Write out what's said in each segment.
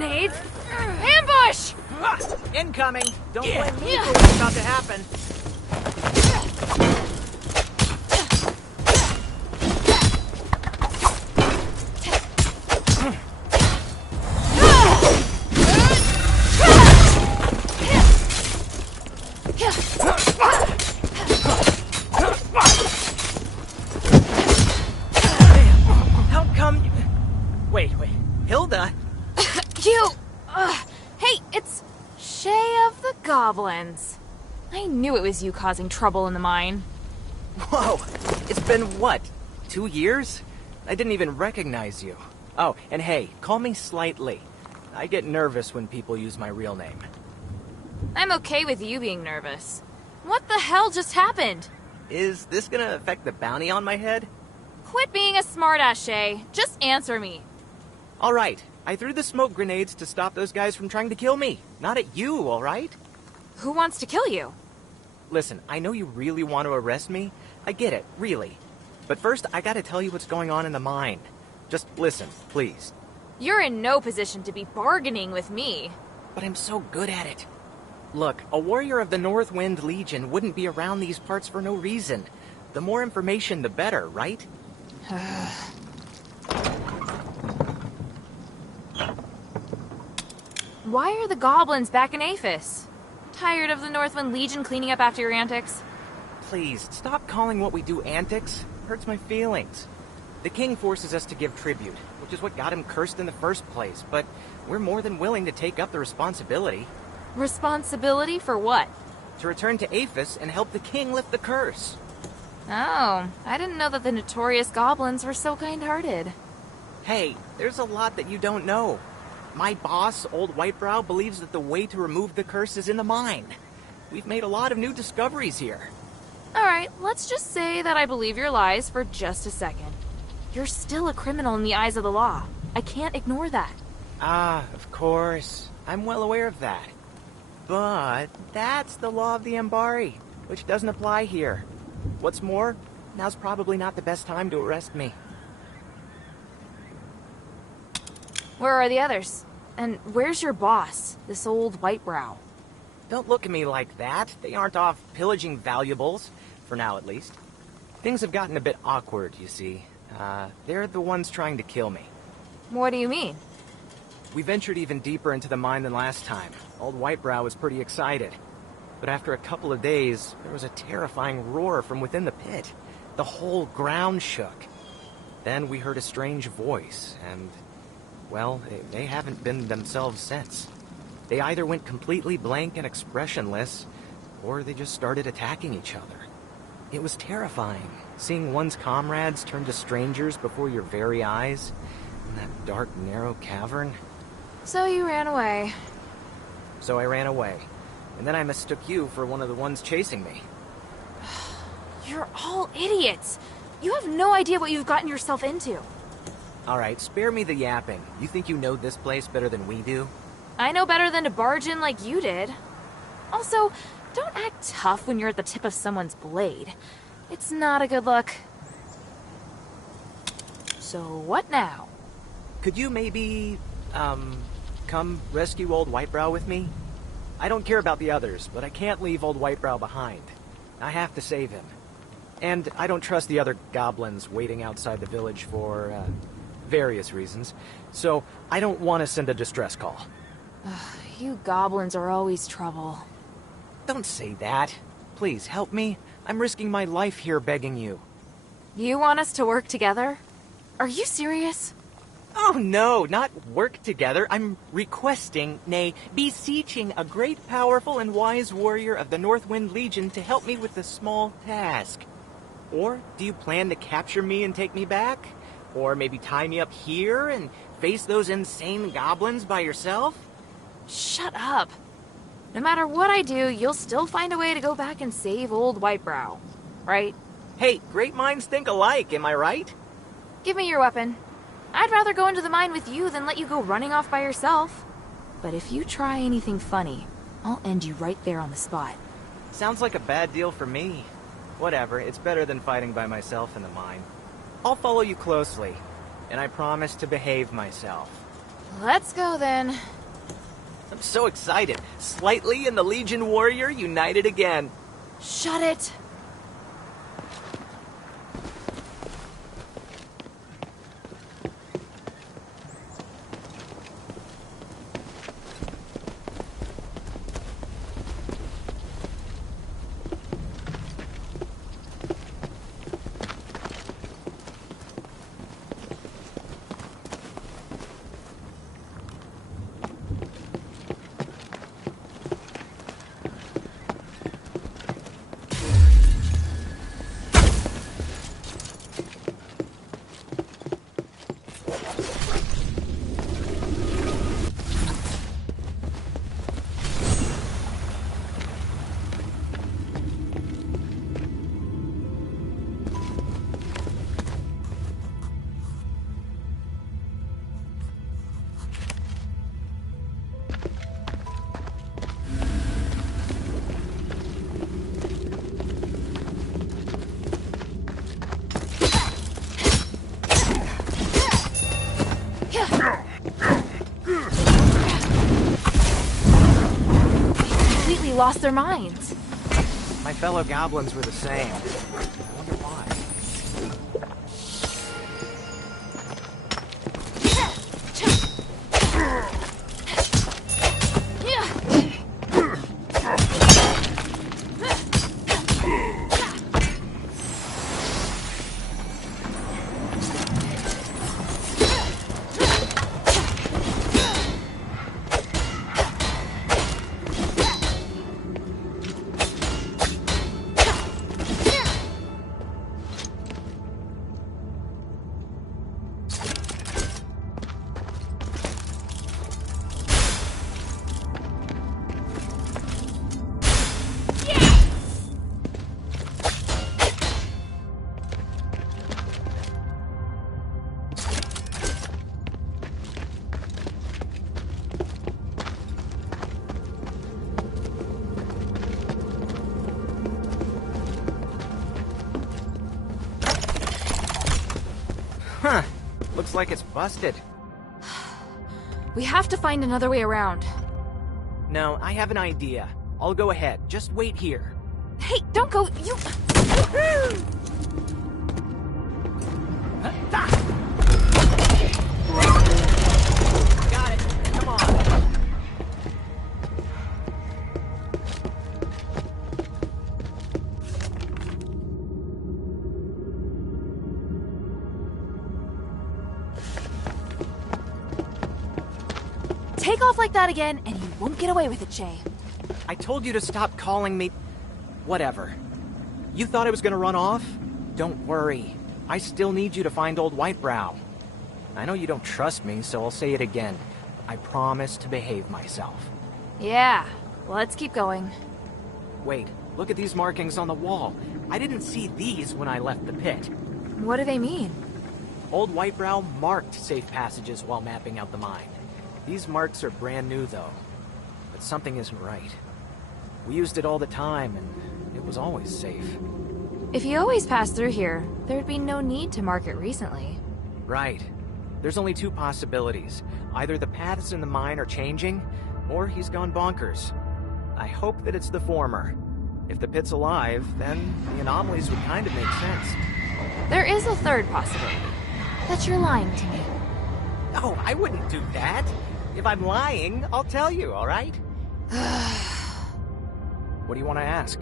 grenades! Ambush! Incoming! Don't blame me for what's about to happen. How come you... Wait. Hilda? Hey, it's Shay of the Goblins. I knew it was you causing trouble in the mine. Whoa! It's been, what, 2 years? I didn't even recognize you. Oh, and hey, call me Slightly. I get nervous when people use my real name. I'm okay with you being nervous. What the hell just happened? Is this gonna affect the bounty on my head? Quit being a smartass, Shay. Just answer me. Alright, I threw the smoke grenades to stop those guys from trying to kill me. Not at you, alright? Who wants to kill you? Listen, I know you really want to arrest me. I get it, really. But first, I gotta tell you what's going on in the mine. Just listen, please. You're in no position to be bargaining with me. But I'm so good at it. Look, a warrior of the Northwind Legion wouldn't be around these parts for no reason. The more information, the better, right? Why are the goblins back in Aphis? Tired of the Northwind Legion cleaning up after your antics? Please, stop calling what we do antics. Hurts my feelings. The king forces us to give tribute, which is what got him cursed in the first place, but we're more than willing to take up the responsibility. Responsibility for what? To return to Aphis and help the king lift the curse. Oh, I didn't know that the notorious goblins were so kind-hearted. Hey, there's a lot that you don't know. My boss, Old Whitebrow, believes that the way to remove the curse is in the mine. We've made a lot of new discoveries here. Alright, let's just say that I believe your lies for just a second. You're still a criminal in the eyes of the law. I can't ignore that. Ah, of course. I'm well aware of that. But that's the law of the Ambari, which doesn't apply here. What's more, now's probably not the best time to arrest me. Where are the others? And where's your boss, this old Whitebrow? Don't look at me like that. They aren't off pillaging valuables, for now at least. Things have gotten a bit awkward, you see. They're the ones trying to kill me. What do you mean? We ventured even deeper into the mine than last time. Old Whitebrow was pretty excited. But after a couple of days, there was a terrifying roar from within the pit. The whole ground shook. Then we heard a strange voice, and... well, they haven't been themselves since. They either went completely blank and expressionless, or they just started attacking each other. It was terrifying, seeing one's comrades turn to strangers before your very eyes, in that dark, narrow cavern. So you ran away. So I ran away, and then I mistook you for one of the ones chasing me. You're all idiots. You have no idea what you've gotten yourself into. Alright, spare me the yapping. You think you know this place better than we do? I know better than to barge in like you did. Also, don't act tough when you're at the tip of someone's blade. It's not a good look. So what now? Could you maybe, come rescue Old Whitebrow with me? I don't care about the others, but I can't leave Old Whitebrow behind. I have to save him. And I don't trust the other goblins waiting outside the village for, various reasons. So I don't want to send a distress call. You goblins are always trouble. Don't say that. Please, help me. I'm risking my life here begging you. You want us to work together? Are you serious? Oh no, not work together. I'm requesting, nay, beseeching a great, powerful, and wise warrior of the Northwind Legion to help me with a small task. Or do you plan to capture me and take me back? Or maybe tie me up here and face those insane goblins by yourself? Shut up. No matter what I do, you'll still find a way to go back and save old Whitebrow, right? Hey, great minds think alike, am I right? Give me your weapon. I'd rather go into the mine with you than let you go running off by yourself. But if you try anything funny, I'll end you right there on the spot. Sounds like a bad deal for me. Whatever, it's better than fighting by myself in the mine. I'll follow you closely, and I promise to behave myself. Let's go then. I'm so excited. Slightly and the Legion Warrior united again. Shut it. Lost their minds. My fellow goblins were the same. I wonder why. Huh. Looks like it's busted. We have to find another way around. No, I have an idea. I'll go ahead. Just wait here. Hey, don't go. You... Got it. Come on. Take off like that again, and you won't get away with it, Jay. I told you to stop calling me... Whatever. You thought I was gonna run off? Don't worry. I still need you to find old Whitebrow. I know you don't trust me, so I'll say it again. I promise to behave myself. Yeah, let's keep going. Wait, look at these markings on the wall. I didn't see these when I left the pit. What do they mean? Old Whitebrow marked safe passages while mapping out the mine. These marks are brand new, though. But something isn't right. We used it all the time, and it was always safe. If he always passed through here, there'd be no need to mark it recently. Right. There's only two possibilities. Either the paths in the mine are changing, or he's gone bonkers. I hope that it's the former. If the pit's alive, then the anomalies would kind of make sense. There is a third possibility. That you're lying to me. Oh, I wouldn't do that. If I'm lying, I'll tell you, all right? What do you want to ask?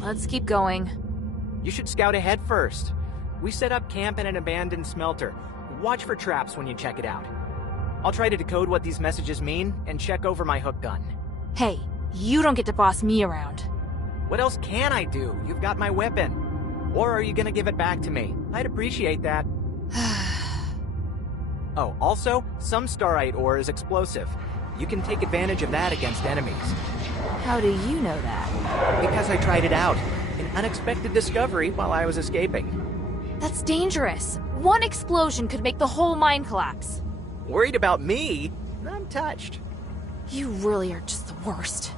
Let's keep going. You should scout ahead first. We set up camp in an abandoned smelter. Watch for traps when you check it out. I'll try to decode what these messages mean and check over my hook gun. Hey, you don't get to boss me around. What else can I do? You've got my weapon. Or are you gonna give it back to me? I'd appreciate that. Oh, also, some starite ore is explosive. You can take advantage of that against enemies. How do you know that? Because I tried it out. An unexpected discovery while I was escaping. That's dangerous. One explosion could make the whole mine collapse. Worried about me? I'm touched. You really are just the worst.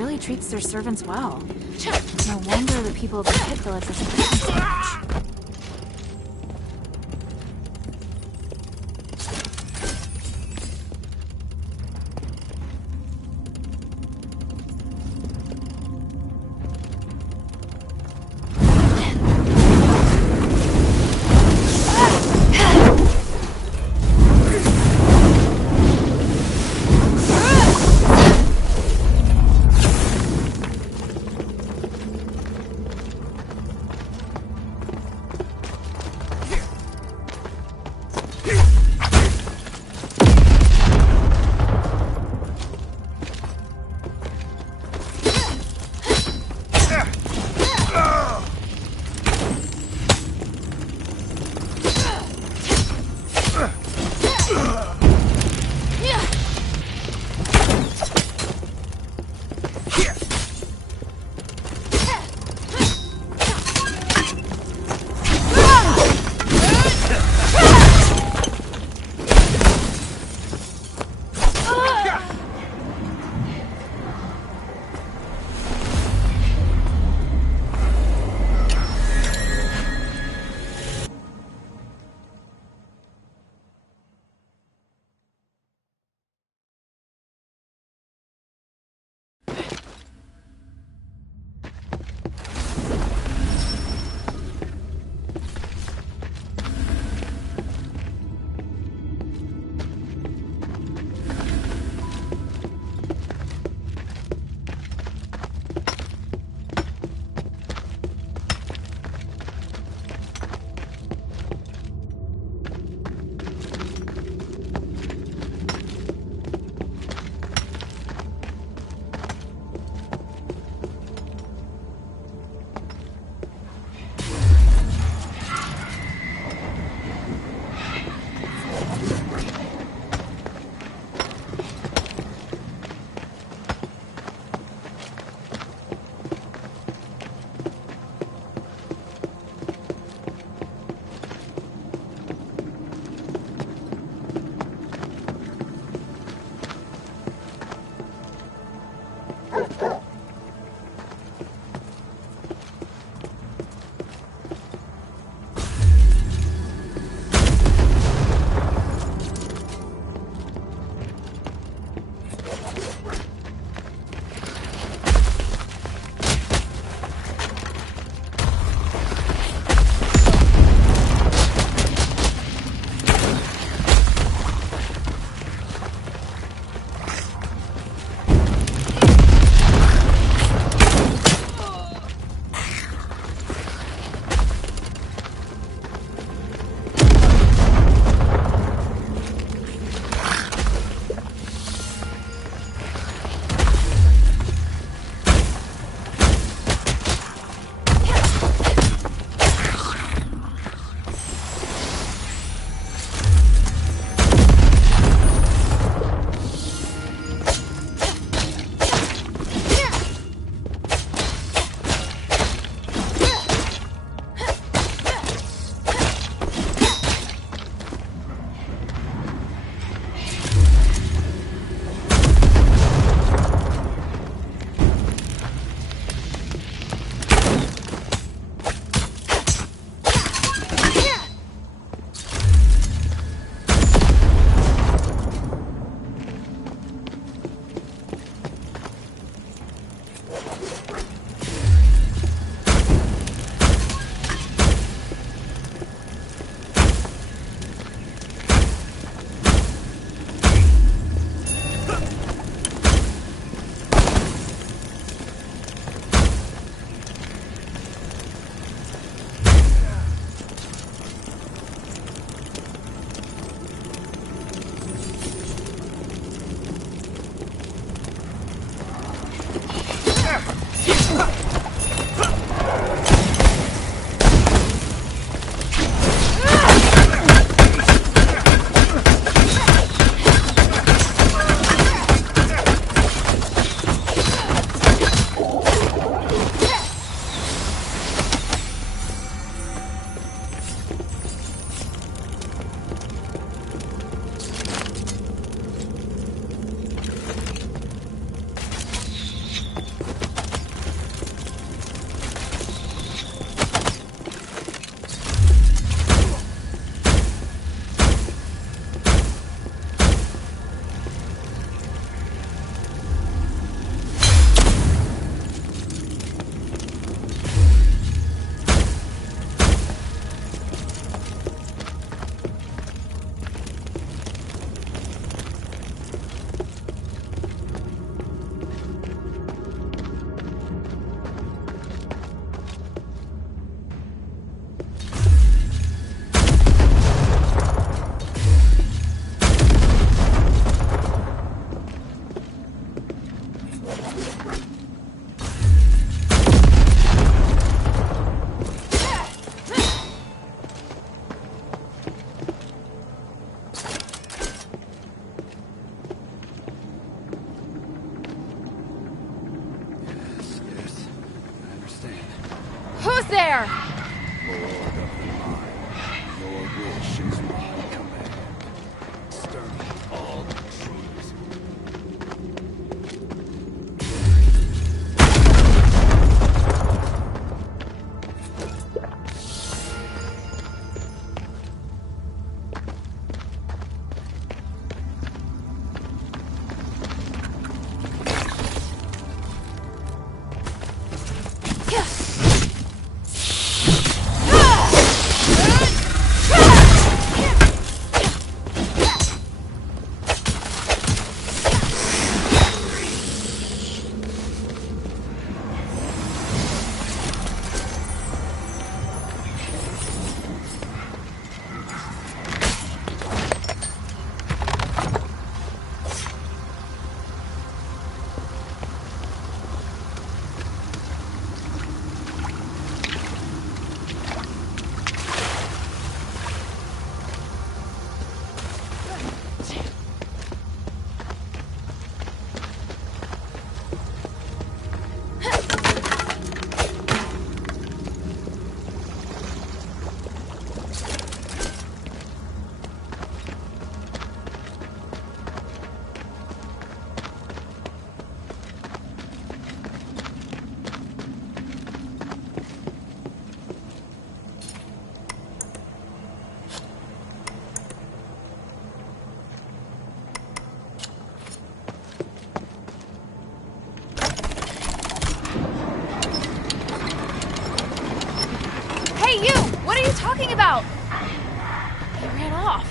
really treats their servants well. No wonder the people of the pit village respect them so much. Your wish is my command. Sturdy all trees. Talking about? He ran off.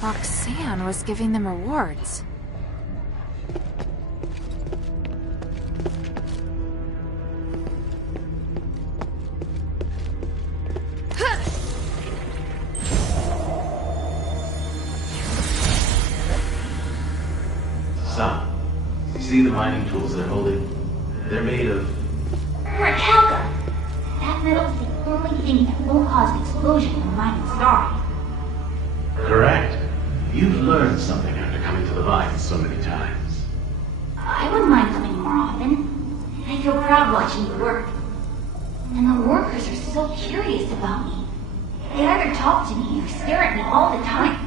Roxanne was giving them rewards. Son, you see the mining tools they're holding? They're made of... Recalca! That metal's the only thing that won't cause explosion when mining starts. Correct. You've learned something after coming to the mine so many times. I wouldn't mind coming more often. I feel proud watching you work. And the workers are so curious about me. They either talk to me or stare at me all the time.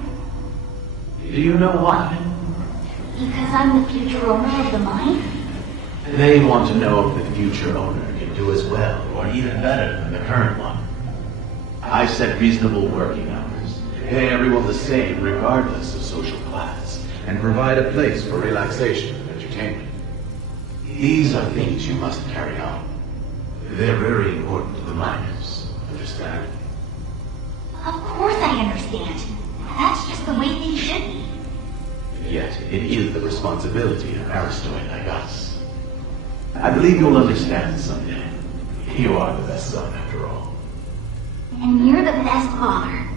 Do you know why? Because I'm the future owner of the mine? They want to know if the future owner can do as well or even better than the current one. I set reasonable working hours. Pay everyone the same regardless of social class. and provide a place for relaxation and entertainment. These are things you must carry on. They're very important to the miners, understand? Of course I understand. That's just the way things should be. Yet, it is the responsibility of Aristoid like us. I believe you'll understand someday. You are the best son, after all. And you're the best father.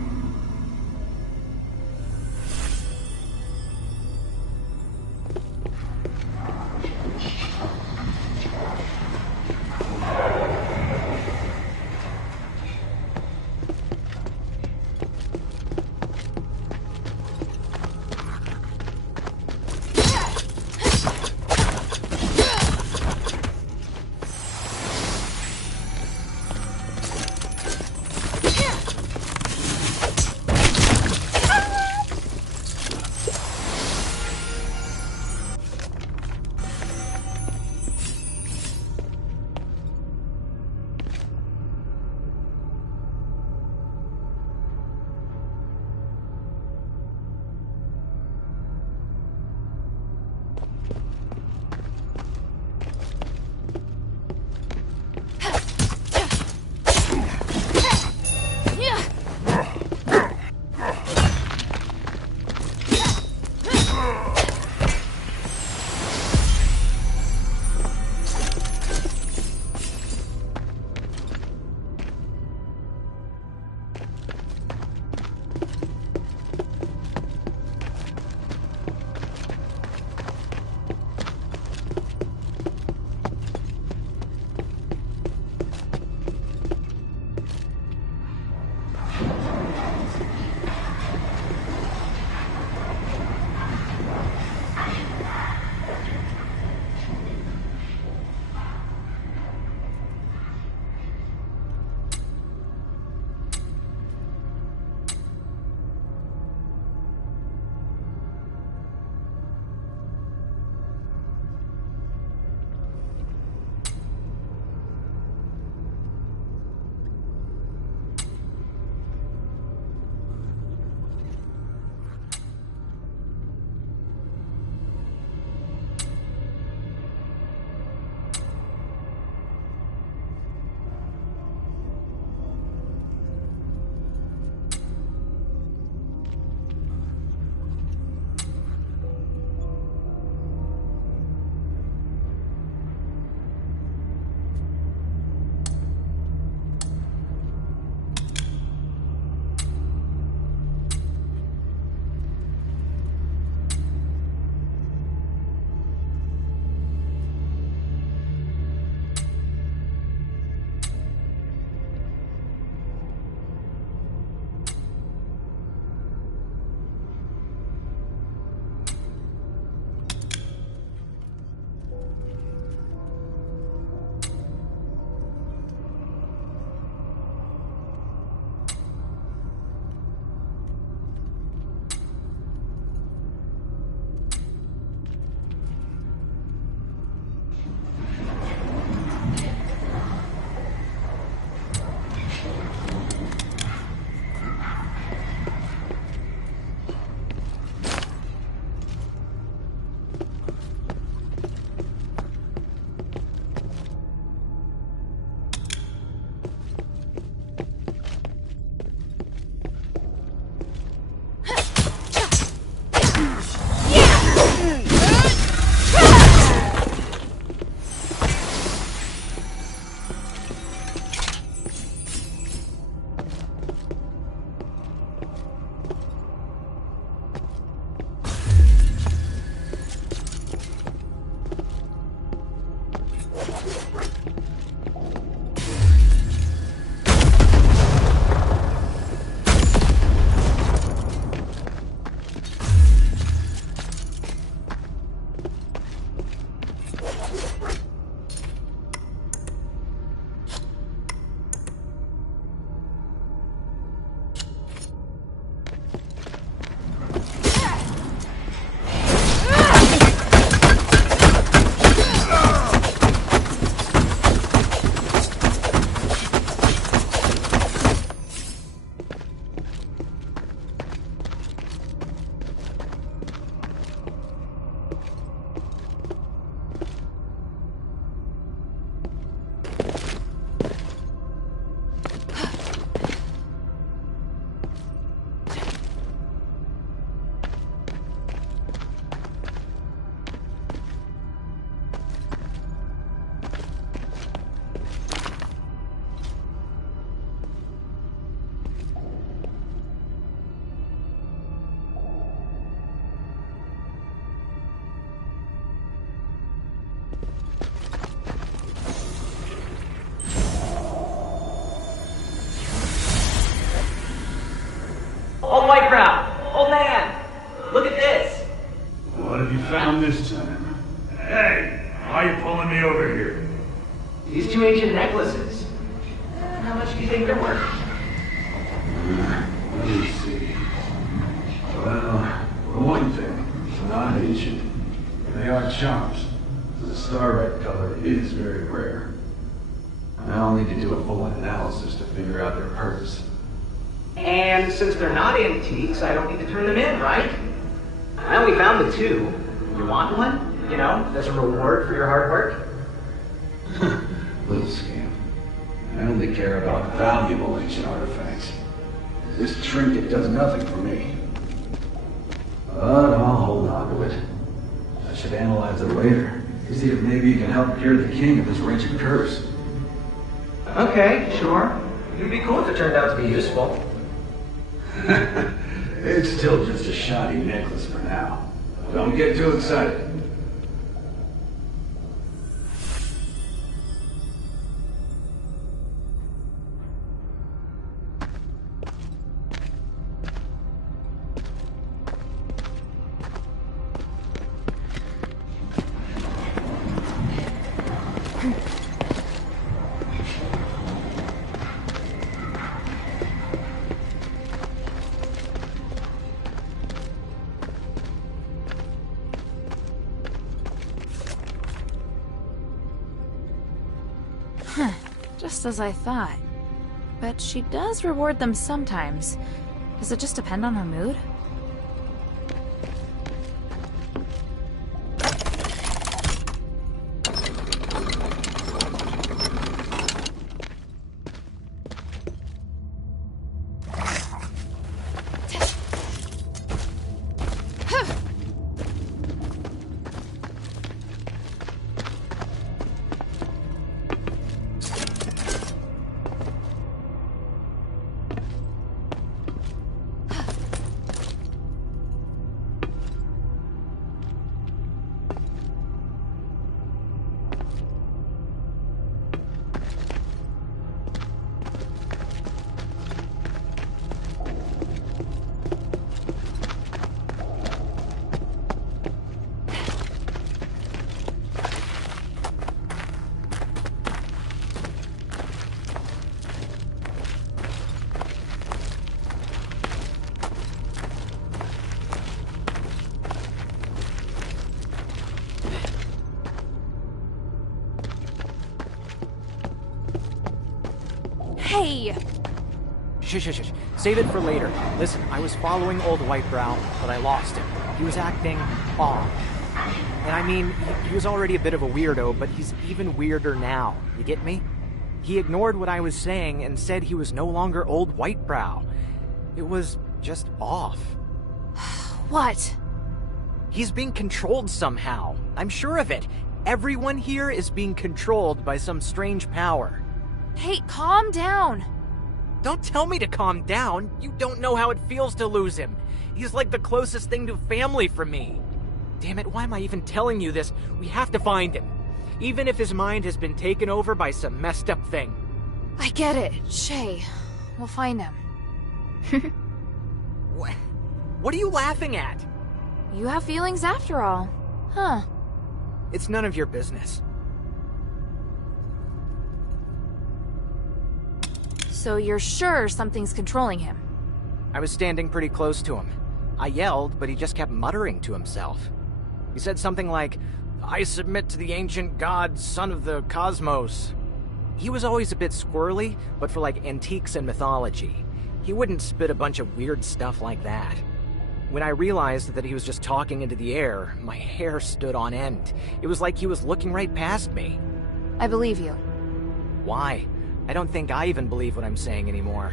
have you found this time? Hey, why are you pulling me over here? These two ancient necklaces. How much do you think they're worth? Let me see. Well, for one thing, they're not ancient. They are charms. The star-red color is very rare. I'll need to do a full analysis to figure out their purpose. And since they're not antiques, I don't need to turn them in, right? I only found the two. You want one? You know, as a reward for your hard work? Little scam. I only care about valuable ancient artifacts. This trinket does nothing for me. But I'll hold on to it. I should analyze it later to see if maybe you can help cure the king of this wretched curse. Okay, sure. It'd be cool if it turned out to be useful. It's still just a shoddy necklace for now. Don't get too excited. Just as I thought. But she does reward them sometimes. Does it just depend on her mood? Hey! Shh. Save it for later. Listen, I was following old Whitebrow, but I lost him. He was acting odd. And I mean, he was already a bit of a weirdo, but he's even weirder now. You get me? He ignored what I was saying and said he was no longer old Whitebrow. It was just off. What? He's being controlled somehow. I'm sure of it. Everyone here is being controlled by some strange power. Hey, calm down. Don't tell me to calm down. You don't know how it feels to lose him. He's like the closest thing to family for me. Damn it, why am I even telling you this? We have to find him. Even if his mind has been taken over by some messed up thing. I get it. Shay, we'll find him. What are you laughing at? You have feelings after all. Huh. It's none of your business. So you're sure something's controlling him? I was standing pretty close to him. I yelled, but he just kept muttering to himself. He said something like, "I submit to the ancient god, son of the cosmos." He was always a bit squirrely, but for like antiques and mythology. He wouldn't spit a bunch of weird stuff like that. When I realized that he was just talking into the air, my hair stood on end. It was like he was looking right past me. I believe you. Why? I don't think I even believe what I'm saying anymore.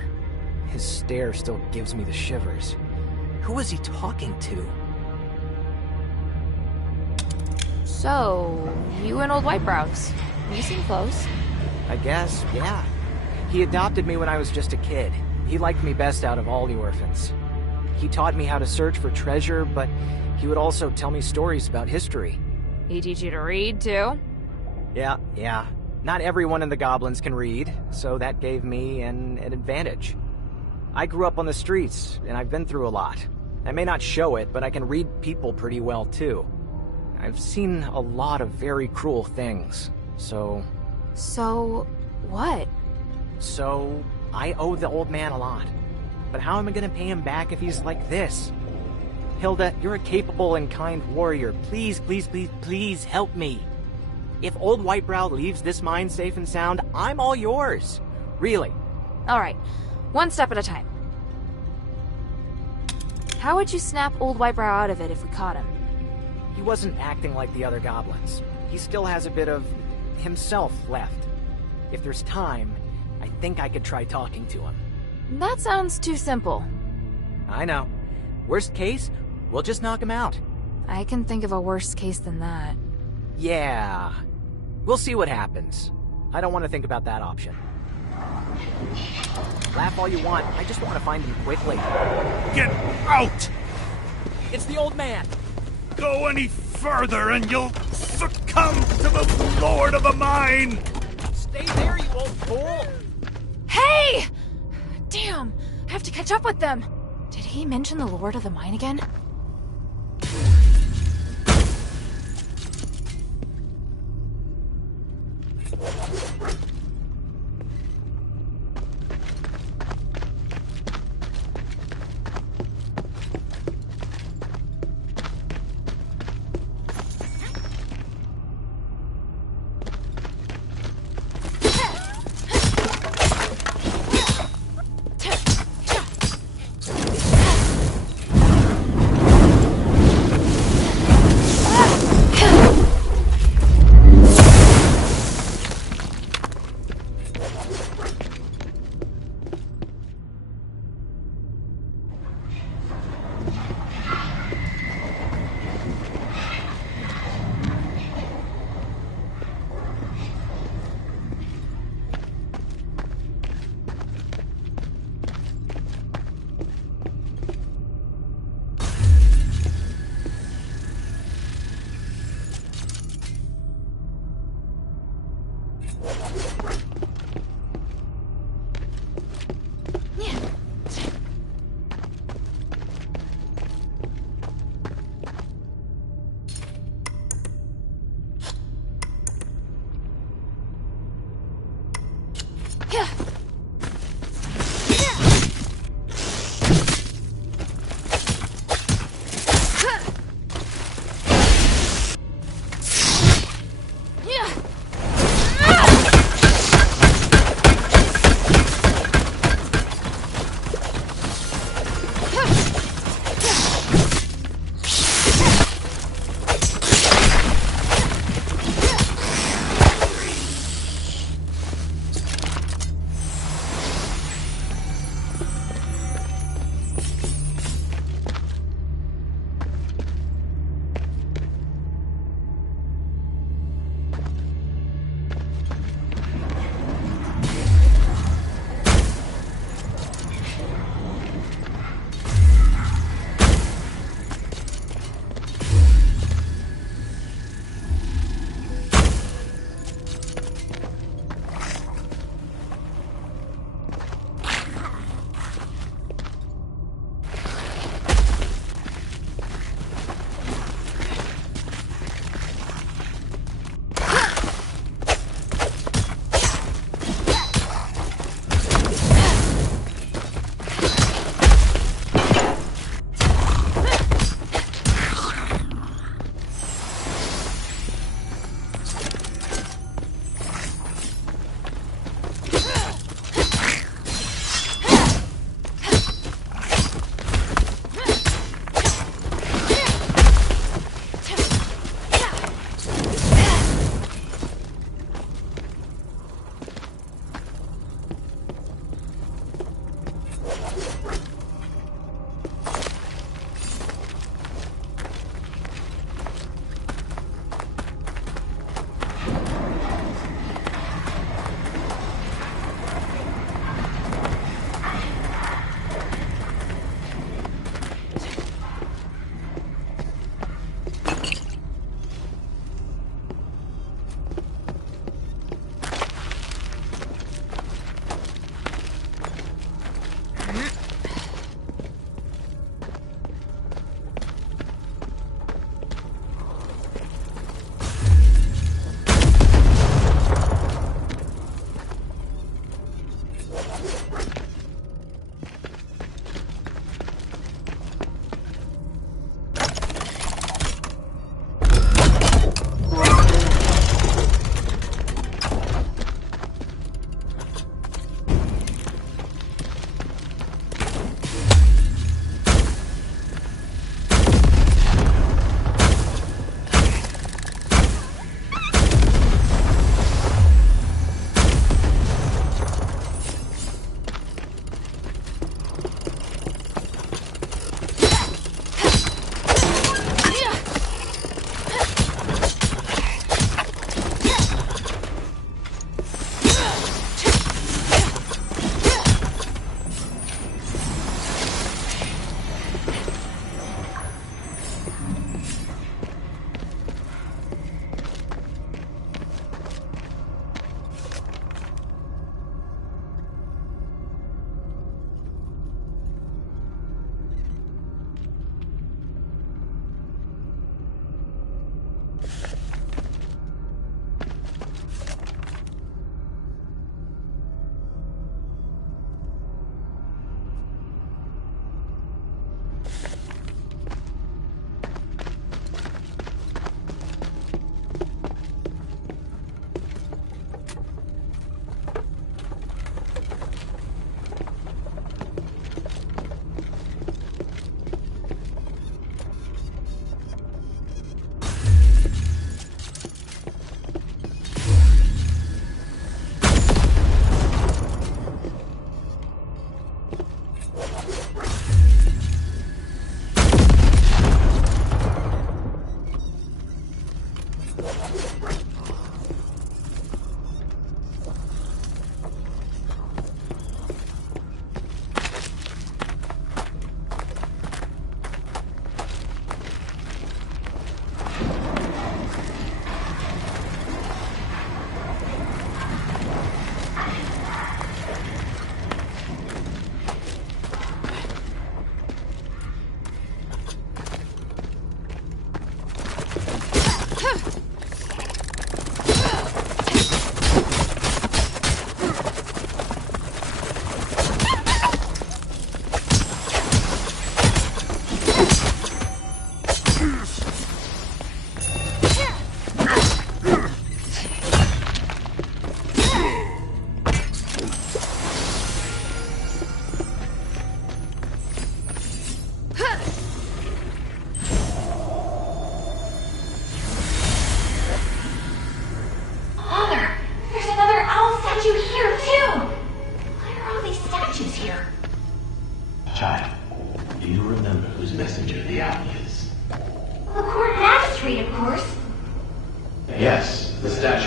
His stare still gives me the shivers. Who was he talking to? So, you and old Whitebrows. You seem close. I guess, yeah. He adopted me when I was just a kid. He liked me best out of all the orphans. He taught me how to search for treasure, but he would also tell me stories about history. He teach you to read, too? Yeah. Not everyone in the Goblins can read, so that gave me an advantage. I grew up on the streets, and I've been through a lot. I may not show it, but I can read people pretty well, too. I've seen a lot of very cruel things, so... So, what? So, I owe the old man a lot. But how am I gonna pay him back if he's like this? Hilda, you're a capable and kind warrior. Please, please, please, please help me. If old Whitebrow leaves this mine safe and sound, I'm all yours. Really. Alright, one step at a time. How would you snap old Whitebrow out of it if we caught him? He wasn't acting like the other goblins. He still has a bit of himself left. If there's time, I think I could try talking to him. That sounds too simple. I know. Worst case, we'll just knock him out. I can think of a worse case than that. Yeah. We'll see what happens. I don't want to think about that option. Laugh all you want, I just want to find him quickly. Get out! It's the old man! Go any further and you'll succumb to the Lord of the Mine! Stay there, you old fool! Hey! Damn, I have to catch up with them. Did he mention the Lord of the Mine again?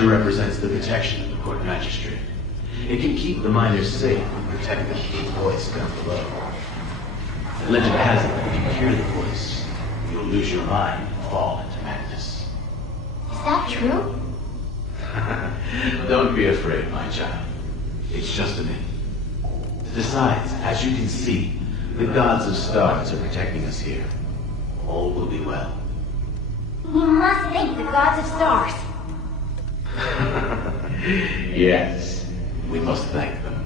Represents the protection of the court magistrate. It can keep the miners safe and protect the key voice down below. The legend has it that if you hear the voice, you'll lose your mind and fall into madness. Is that true? Don't be afraid, my child. It's just a myth. Besides, as you can see, the gods of stars are protecting us here. All will be well. You must thank the gods of stars. Yes, we must thank them.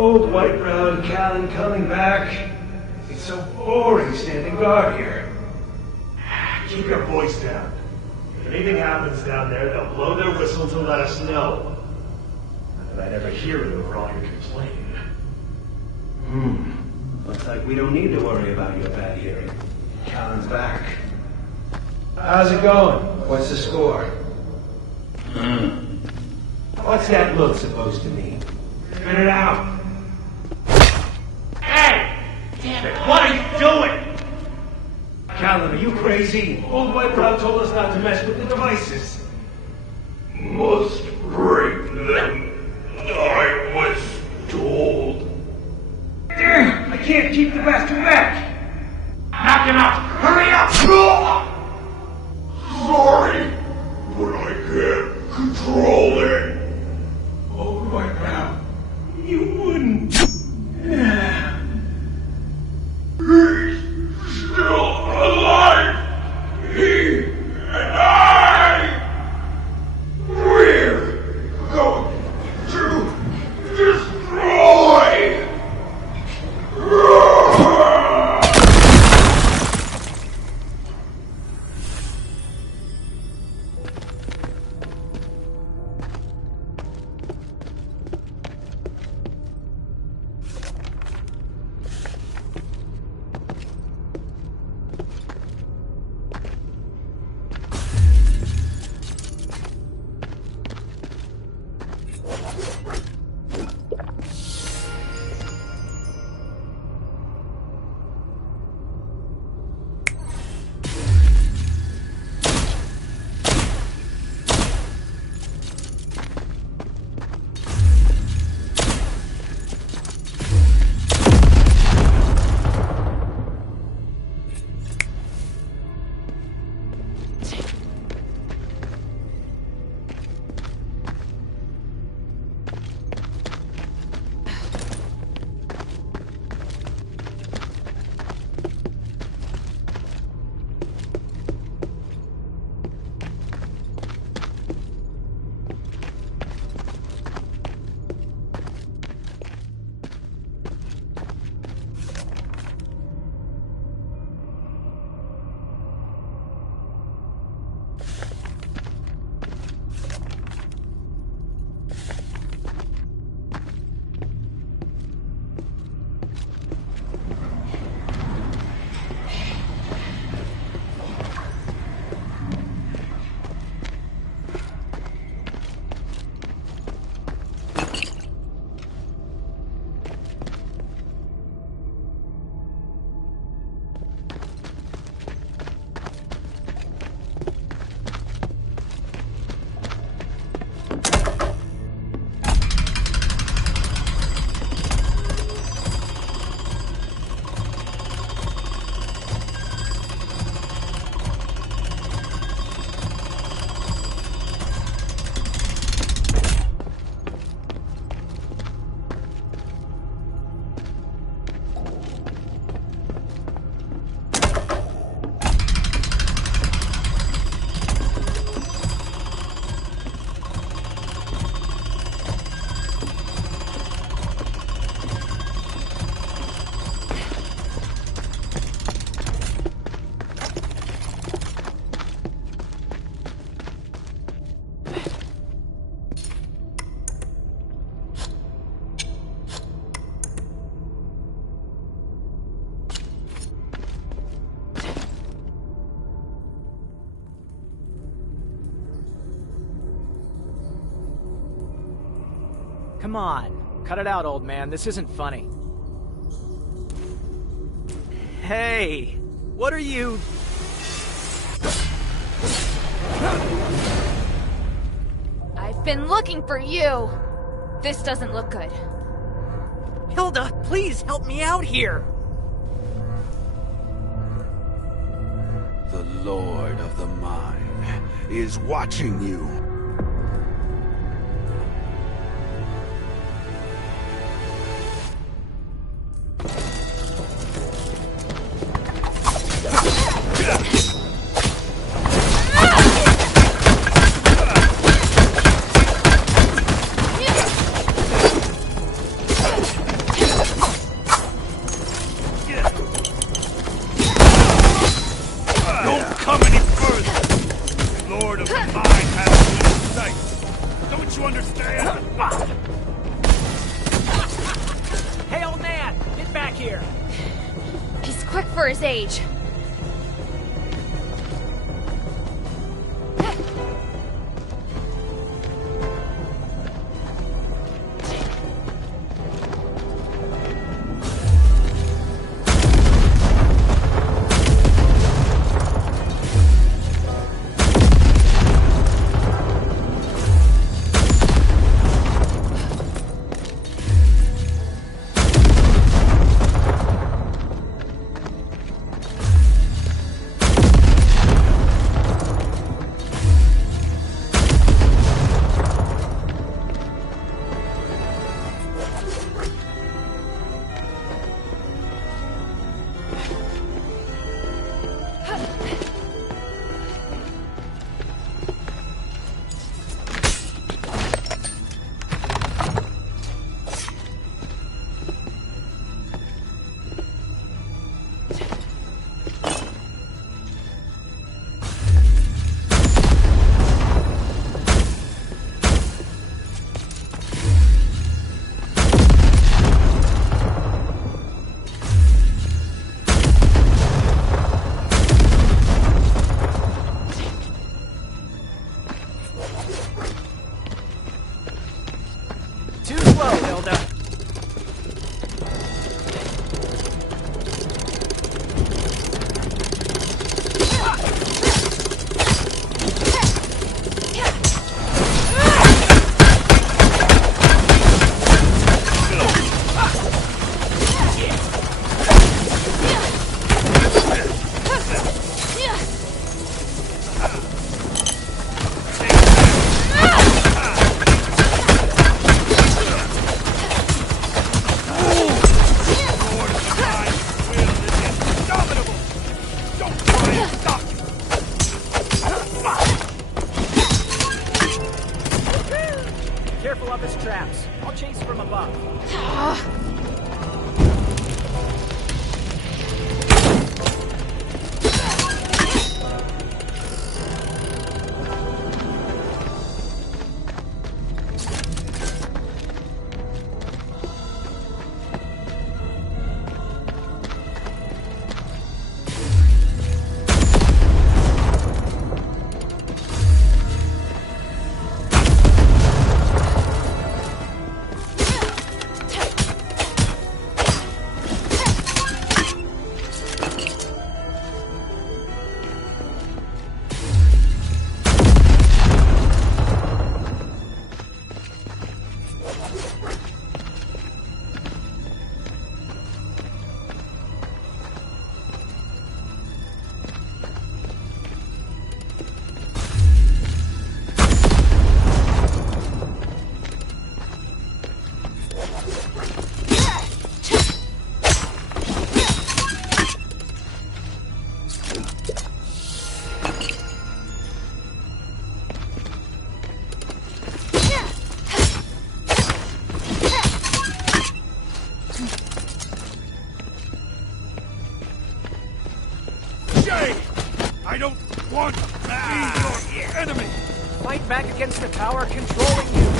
Old white-browed Callan coming back? It's so boring standing guard here. Keep your voice down. If anything happens down there, they'll blow their whistle to let us know. Not that I'd ever hear it over all your complaining. Looks like we don't need to worry about your bad hearing. Callan's back. How's it going? What's the score? What's that look supposed to mean? Spit it out. Hey! Damn it, what are you doing? Callan, are you crazy? Old White Brow told us not to mess with the devices. Must break them. I was told. Damn! I can't keep the bastard back! Knock him out! Hurry up! Sorry, but I can't control it. Old White Brow, you wouldn't. He's still alive. He and I. We're going to destroy. Come on. Cut it out, old man. This isn't funny. Hey! What are you... I've been looking for you! This doesn't look good. Hilda, please help me out here! The Lord of the Mine is watching you. quick for his age. Against the power controlling you.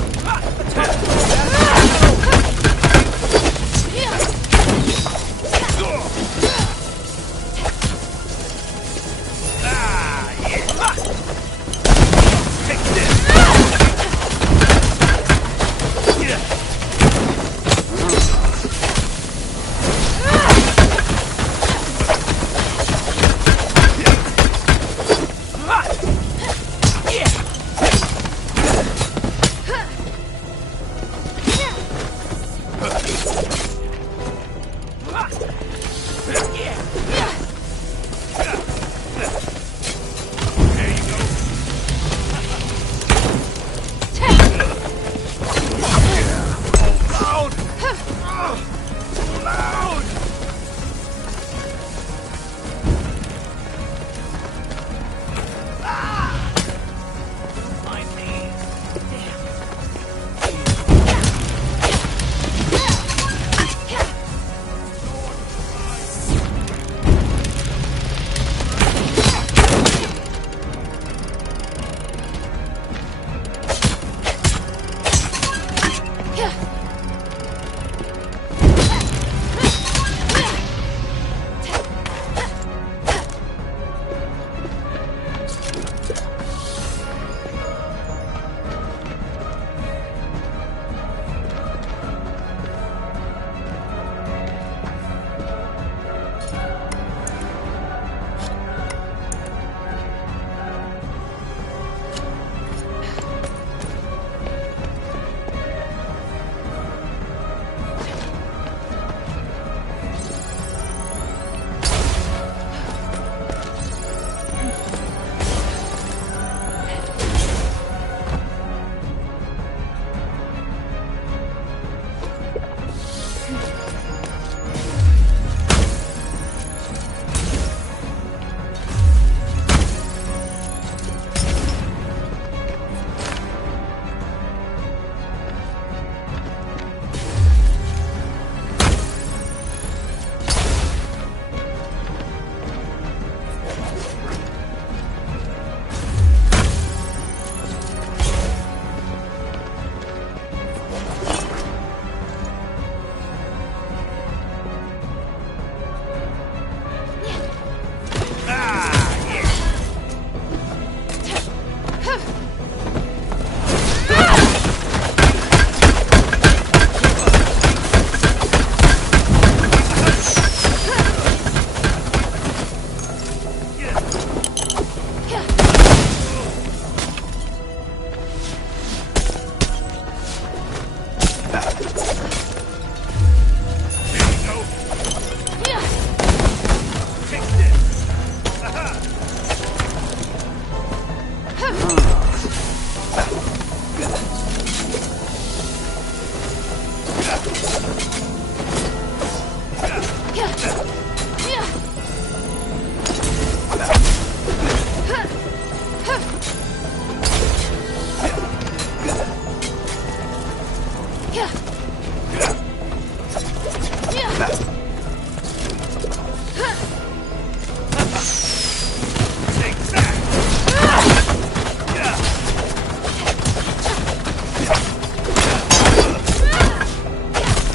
Take that!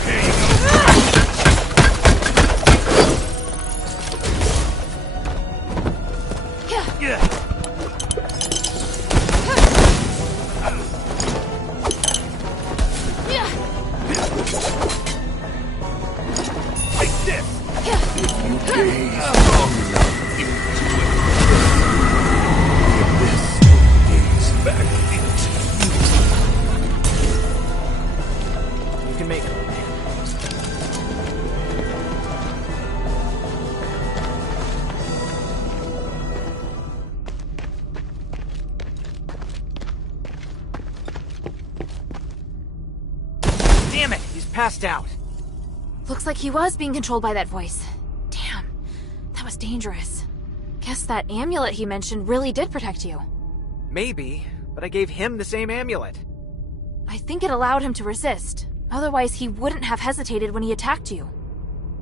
Here you go. Yeah. Take this! Gaze long enough into it, this will gaze back into you. You can make it, old man. Damn it! He's passed out. Looks like he was being controlled by that voice. Damn, that was dangerous. Guess that amulet he mentioned really did protect you. Maybe, but I gave him the same amulet. I think it allowed him to resist. Otherwise, he wouldn't have hesitated when he attacked you.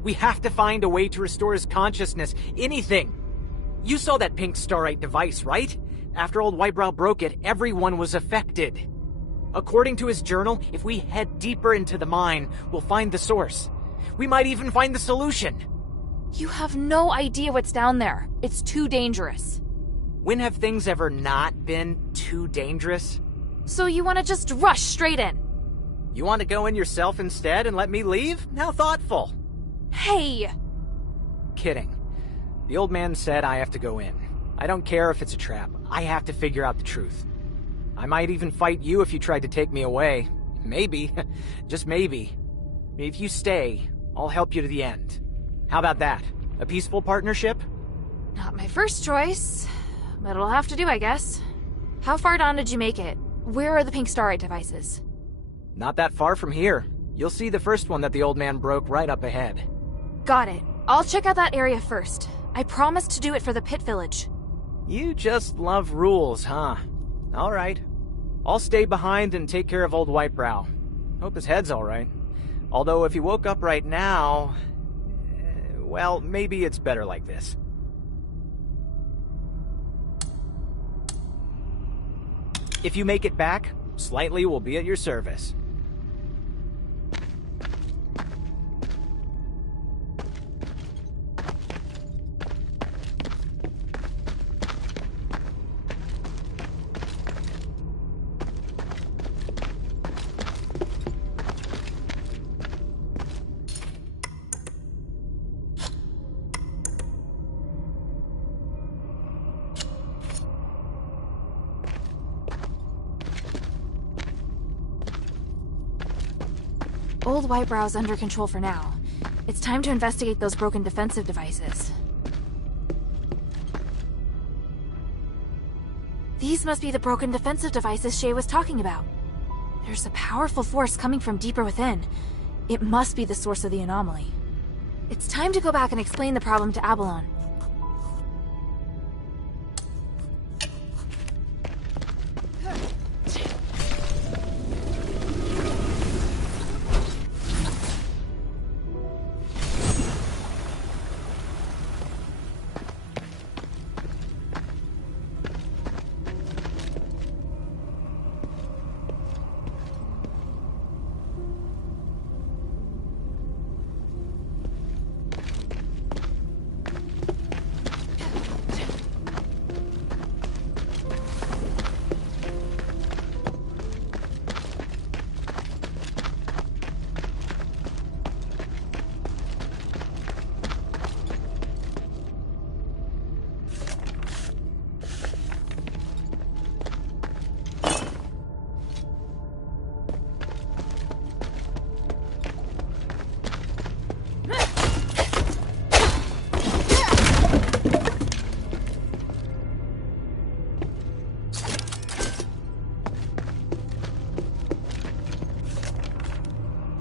We have to find a way to restore his consciousness. Anything. You saw that pink starite device, right? After old Whitebrow broke it, everyone was affected. According to his journal, if we head deeper into the mine, we'll find the source. We might even find the solution. You have no idea what's down there. It's too dangerous. When have things ever not been too dangerous? So you want to just rush straight in? You want to go in yourself instead and let me leave? How thoughtful. Hey! Kidding. The old man said I have to go in. I don't care if it's a trap. I have to figure out the truth. I might even fight you if you tried to take me away. Maybe. Just maybe. If you stay, I'll help you to the end. How about that? A peaceful partnership? Not my first choice, but it'll have to do, I guess. How far down did you make it? Where are the pink starite devices? Not that far from here. You'll see the first one that the old man broke right up ahead. Got it. I'll check out that area first. I promised to do it for the pit village. You just love rules, huh? Alright. I'll stay behind and take care of old Whitebrow. Hope his head's alright. Although if he woke up right now... well, maybe it's better like this. If you make it back, Slightly will be at your service. Old Whitebrow's under control for now. It's time to investigate those broken defensive devices. These must be the broken defensive devices Shay was talking about. There's a powerful force coming from deeper within. It must be the source of the anomaly. It's time to go back and explain the problem to Abalone.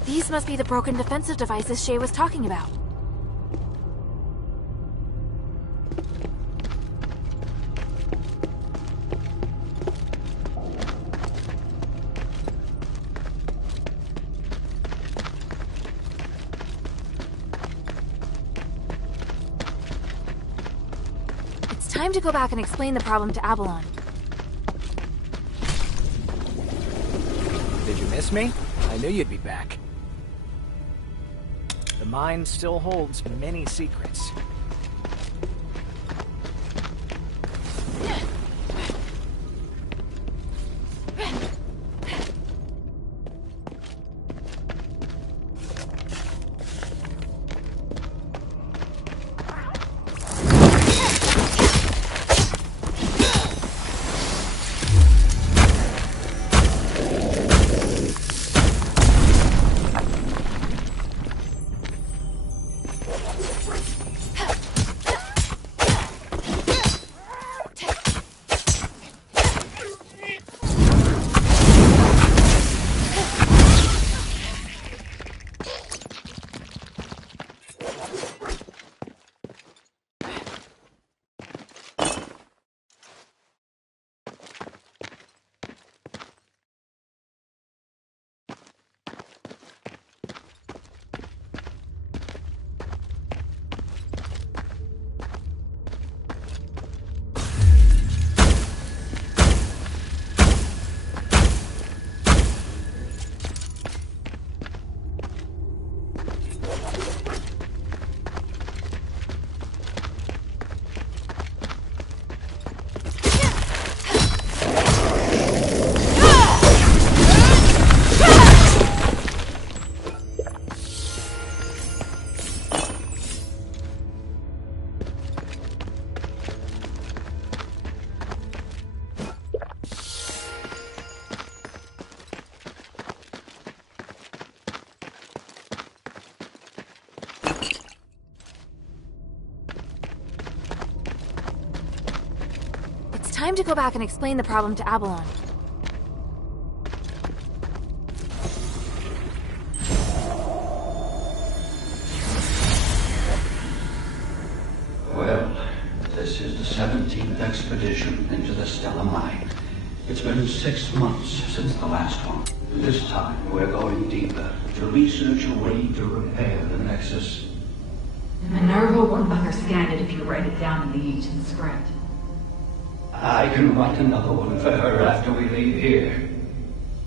These must be the broken defensive devices Shay was talking about. time to go back and explain the problem to Avalon. Did you miss me? I knew you'd be back. The mine still holds many secrets. Time to go back and explain the problem to Avalon. Well, this is the 17th expedition into the Stella mine. It's been 6 months since the last one. This time, we're going deeper to research a way to repair the Nexus. Minerva won't let her scan it if you write it down in the ancient script. I can write another one for her after we leave here.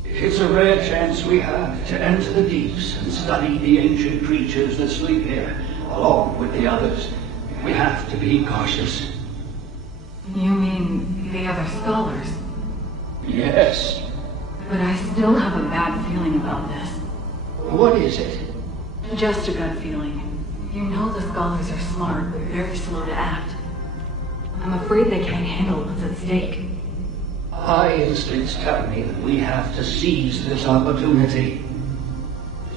It's a rare chance we have to enter the deeps and study the ancient creatures that sleep here, along with the others. We have to be cautious. You mean the other scholars? Yes. But I still have a bad feeling about this. What is it? Just a gut feeling. You know the scholars are smart, but very slow to act. I'm afraid they can't handle what's at stake. My instincts tell me that we have to seize this opportunity.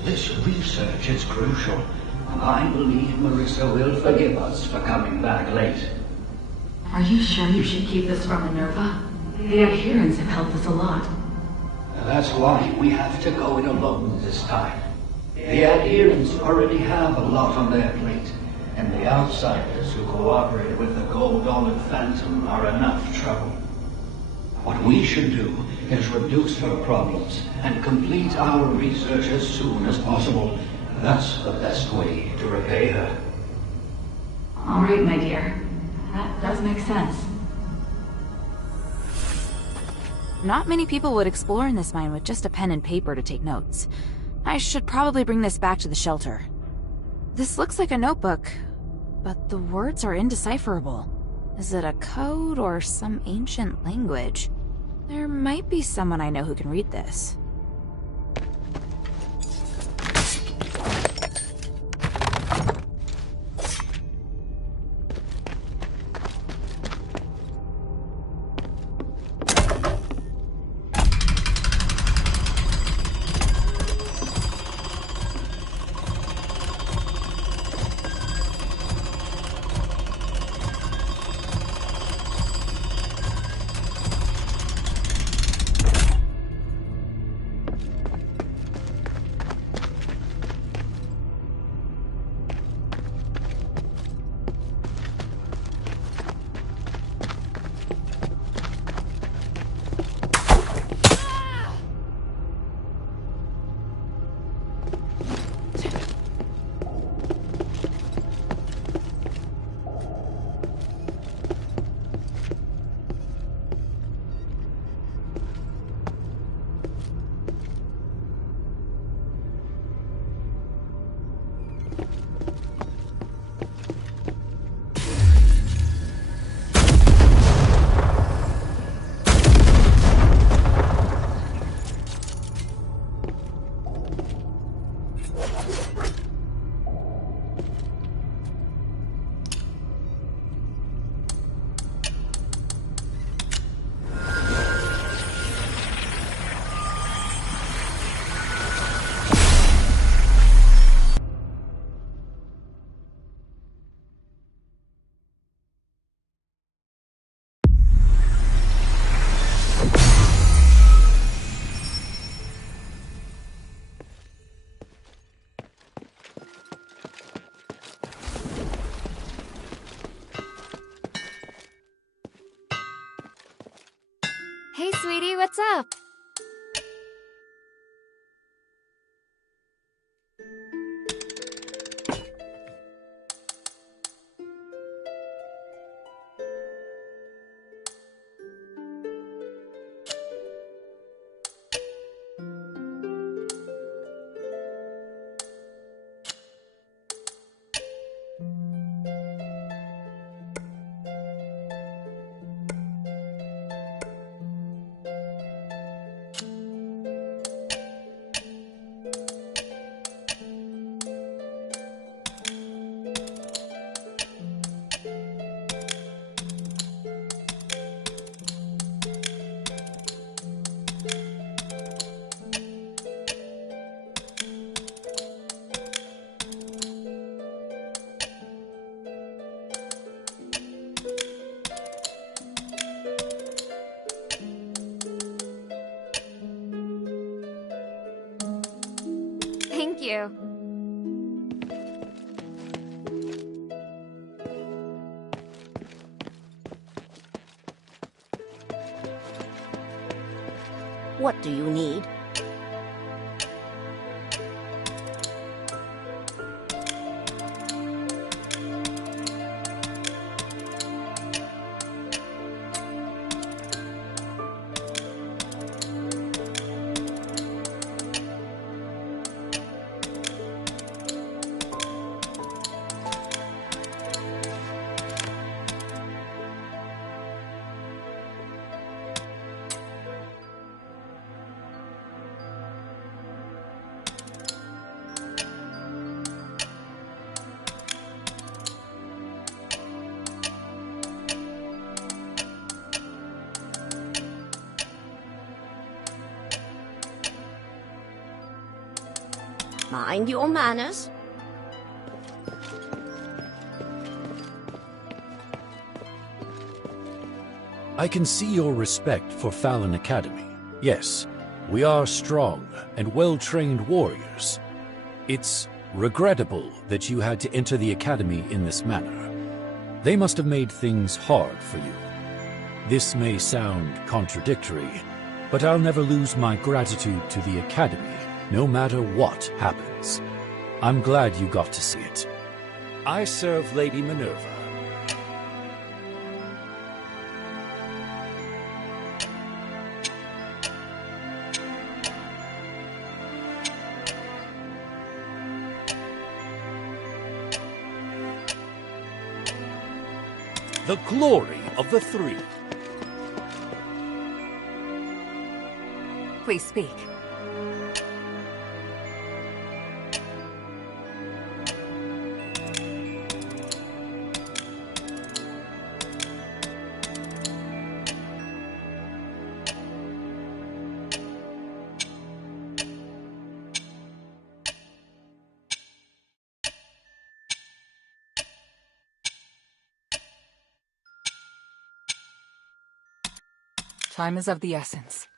This research is crucial, and I believe Marissa will forgive us for coming back late. Are you sure you should keep this from Minerva? The adherents have helped us a lot. That's why we have to go it alone this time. The adherents already have a lot on their plate, and the outsiders who cooperate with the gold-dollar Phantom are enough trouble. What we should do is reduce her problems and complete our research as soon as possible. That's the best way to repay her. All right, my dear. That does make sense. Not many people would explore in this mine with just a pen and paper to take notes. I should probably bring this back to the shelter. This looks like a notebook, but the words are indecipherable. Is it a code or some ancient language? There might be someone I know who can read this. Hey, sweetie, what's up? Thank you. What do you need? Mind your manners. I can see your respect for Falan Academy. Yes, we are strong and well-trained warriors. It's regrettable that you had to enter the Academy in this manner. They must have made things hard for you. This may sound contradictory, but I'll never lose my gratitude to the Academy, no matter what happens. I'm glad you got to see it. I serve Lady Minerva. The glory of the three. Please speak. Time is of the essence.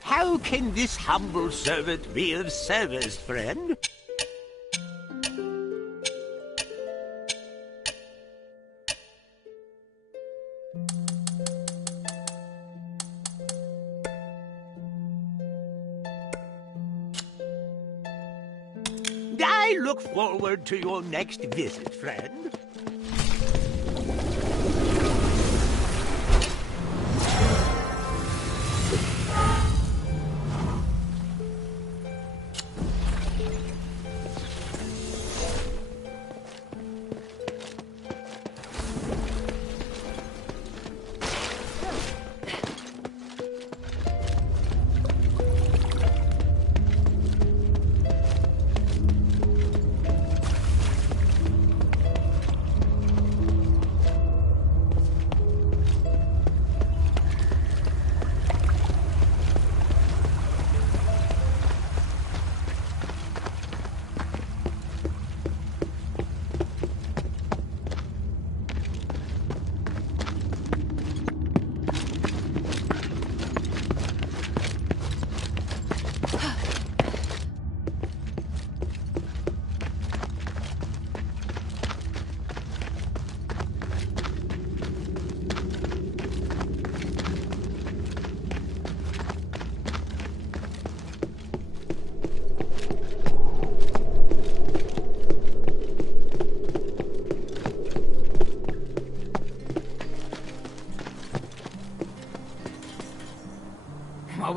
How can this humble servant be of service, friend? I look forward to your next visit, friend.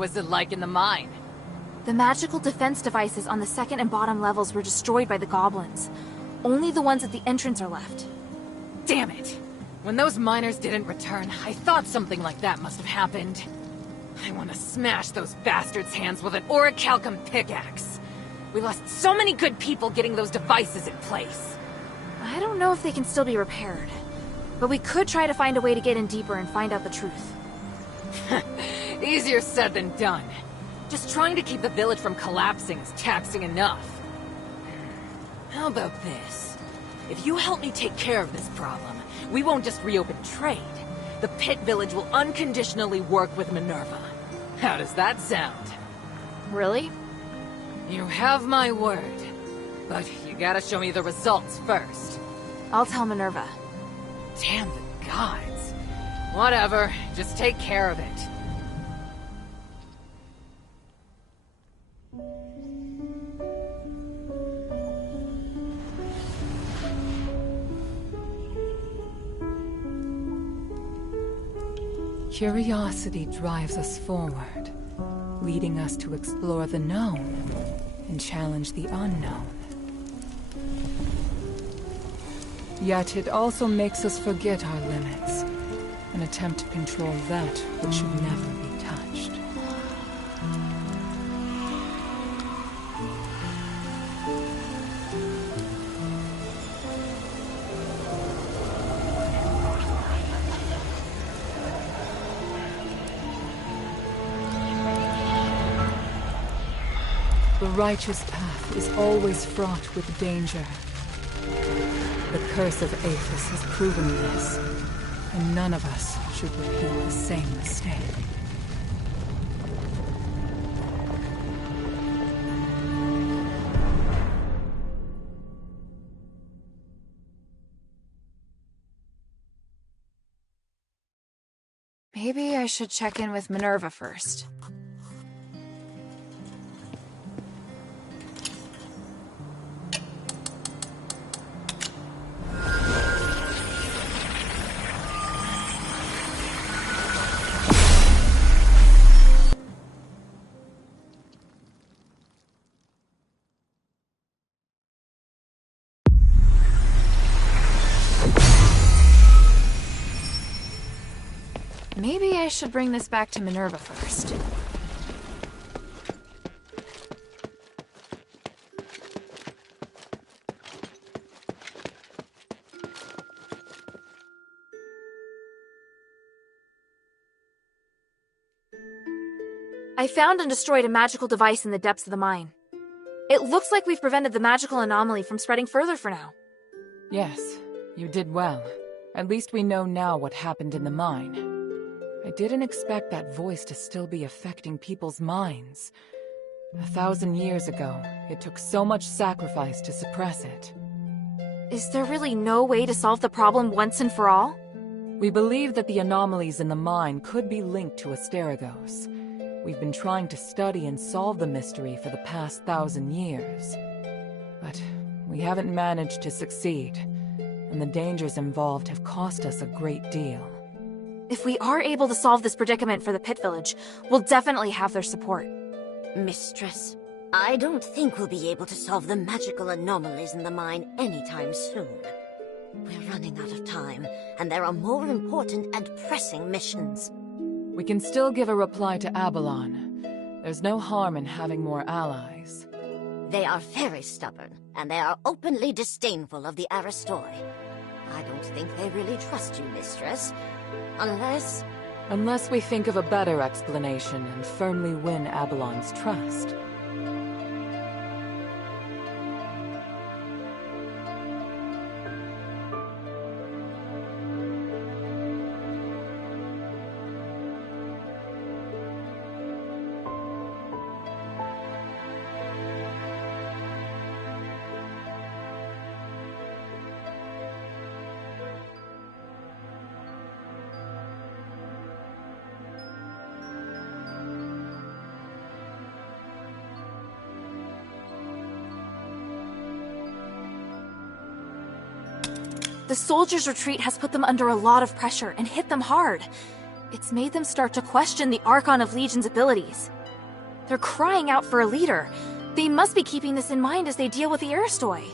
was it like in the mine? The magical defense devices on the second and bottom levels were destroyed by the goblins. Only the ones at the entrance are left. Damn it! When those miners didn't return, I thought something like that must have happened. I want to smash those bastards' hands with an orichalcum pickaxe. We lost so many good people getting those devices in place. I don't know if they can still be repaired, but we could try to find a way to get in deeper and find out the truth. Easier said than done. Just trying to keep the village from collapsing is taxing enough. How about this? If you help me take care of this problem, we won't just reopen trade. The Pit Village will unconditionally work with Minerva. How does that sound? Really? You have my word. But you gotta show me the results first. I'll tell Minerva. Damn the gods. Whatever, just take care of it. Curiosity drives us forward, leading us to explore the known and challenge the unknown. Yet it also makes us forget our limits and attempt to control that which should never be touched. The righteous path is always fraught with danger. The curse of Aethys has proven this, and none of us should repeat the same mistake. Maybe I should check in with Minerva first. Maybe I should bring this back to Minerva first. I found and destroyed a magical device in the depths of the mine. It looks like we've prevented the magical anomaly from spreading further for now. Yes, you did well. At least we know now what happened in the mine. I didn't expect that voice to still be affecting people's minds. 1,000 years ago, it took so much sacrifice to suppress it. Is there really no way to solve the problem once and for all? We believe that the anomalies in the mine could be linked to Asterigos. We've been trying to study and solve the mystery for the past 1,000 years. But we haven't managed to succeed, and the dangers involved have cost us a great deal. If we are able to solve this predicament for the Pit Village, we'll definitely have their support. Mistress, I don't think we'll be able to solve the magical anomalies in the mine anytime soon. We're running out of time, and there are more important and pressing missions. We can still give a reply to Abalon. There's no harm in having more allies. They are very stubborn, and they are openly disdainful of the Aristoi. I don't think they really trust you, Mistress. Unless we think of a better explanation and firmly win Abalon's trust. The soldiers' retreat has put them under a lot of pressure and hit them hard. It's made them start to question the Archon of Legion's abilities. They're crying out for a leader. They must be keeping this in mind as they deal with the Aristoi.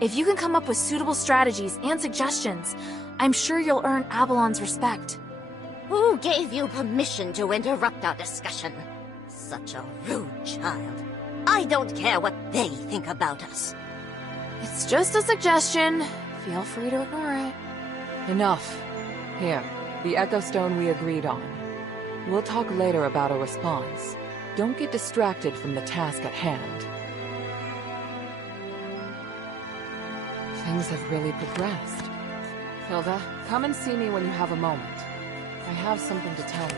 If you can come up with suitable strategies and suggestions, I'm sure you'll earn Abalon's respect. Who gave you permission to interrupt our discussion? Such a rude child. I don't care what they think about us. It's just a suggestion. Feel free to ignore it. Enough. Here, the Echo Stone we agreed on. We'll talk later about a response. Don't get distracted from the task at hand. Things have really progressed. Hilda, come and see me when you have a moment. I have something to tell you.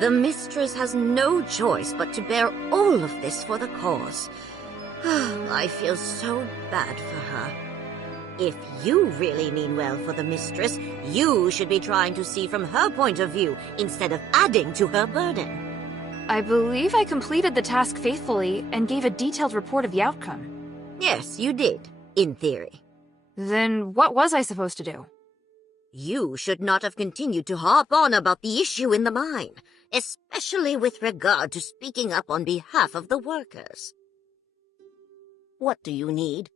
The mistress has no choice but to bear all of this for the cause. I feel so bad for her. If you really mean well for the mistress, you should be trying to see from her point of view instead of adding to her burden. I believe I completed the task faithfully and gave a detailed report of the outcome. Yes, you did, in theory. Then what was I supposed to do? You should not have continued to harp on about the issue in the mine, especially with regard to speaking up on behalf of the workers. What do you need?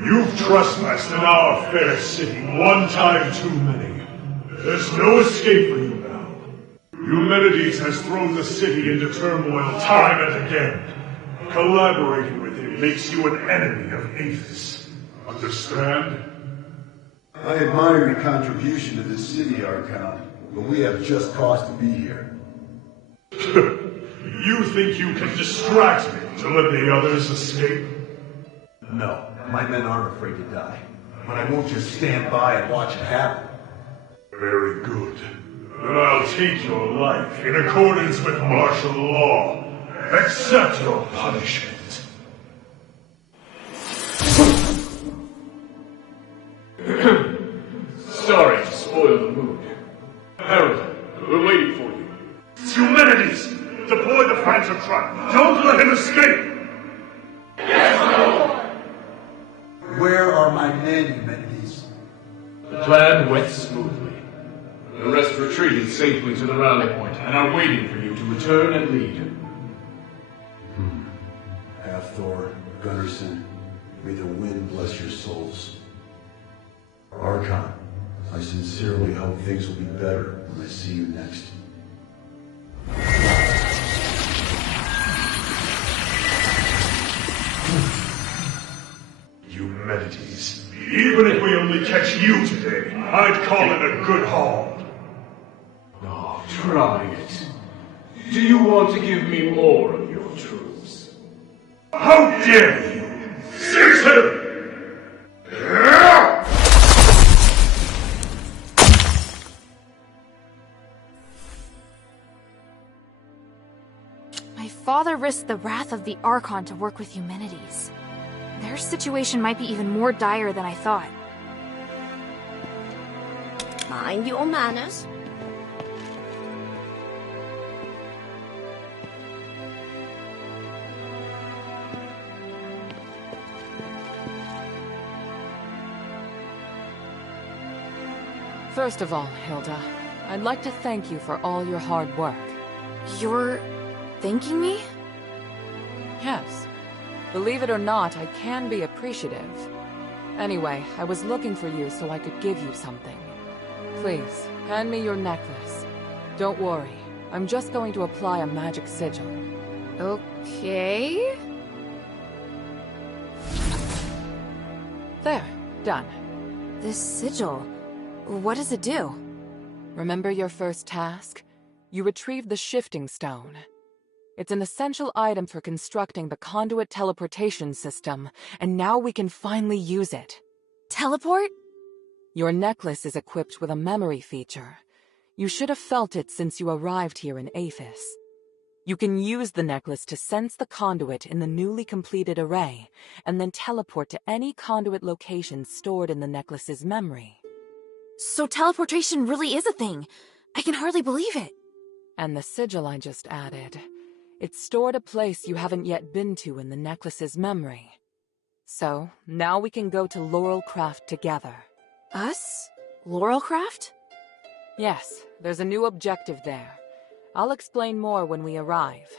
You've trespassed in our fair city one time too many. There's no escape for you now. Eumenides has thrown the city into turmoil time and again. Collaborating with him makes you an enemy of Aethys. Understand? I admire your contribution to the city, Archon, but we have just cause to be here. You think you can distract me to let the others escape? No, my men aren't afraid to die. But I won't just stand by and watch it happen. Very good. Then I'll take your life in accordance with martial law. Accept your punishment. Sorry to spoil the mood. Harold, we're waiting for you. Eumenides! Deploy the Phantom truck! Don't let him escape! Yes, Lord! Where are my men, Eumenides? The plan went smoothly. The rest retreated safely to the rally point and are waiting for you to return and lead. Hathor, Gunnarsson, may the wind bless your souls. Archon, I sincerely hope things will be better when I see you next. Eumenides, even if we only catch you today, I'd call it a good haul. Oh, try it. Do you want to give me more of your troops? How dare you! Seize him! My father risked the wrath of the Archon to work with Eumenides. Their situation might be even more dire than I thought. Mind your manners. First of all, Hilda, I'd like to thank you for all your hard work. You're thanking me? Yes. Believe it or not, I can be appreciative. Anyway, I was looking for you so I could give you something. Please, hand me your necklace. Don't worry, I'm just going to apply a magic sigil. Okay. There, done. This sigil, what does it do? Remember your first task? You retrieved the shifting stone. It's an essential item for constructing the conduit teleportation system, and now we can finally use it. Teleport? Your necklace is equipped with a memory feature. You should have felt it since you arrived here in Aphis. You can use the necklace to sense the conduit in the newly completed array, and then teleport to any conduit location stored in the necklace's memory. So teleportation really is a thing. I can hardly believe it. And the sigil I just added. It's stored a place you haven't yet been to in the necklace's memory. So, now we can go to Laurelcraft together. Us? Laurelcraft? Yes, there's a new objective there. I'll explain more when we arrive.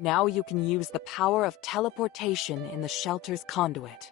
Now you can use the power of teleportation in the shelter's conduit.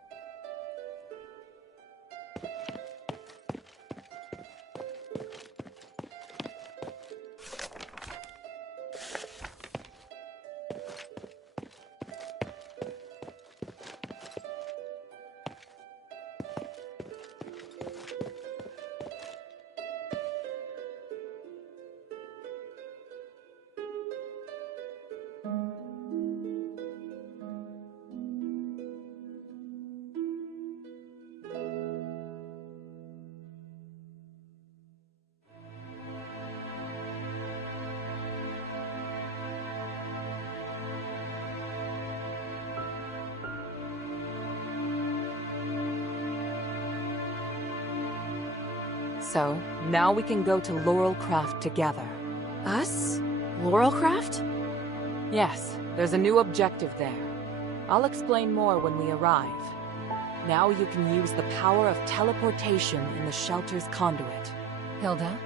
So, now we can go to Laurelcraft together. Us? Laurelcraft? Yes, there's a new objective there. I'll explain more when we arrive. Now you can use the power of teleportation in the shelter's conduit. Hilda?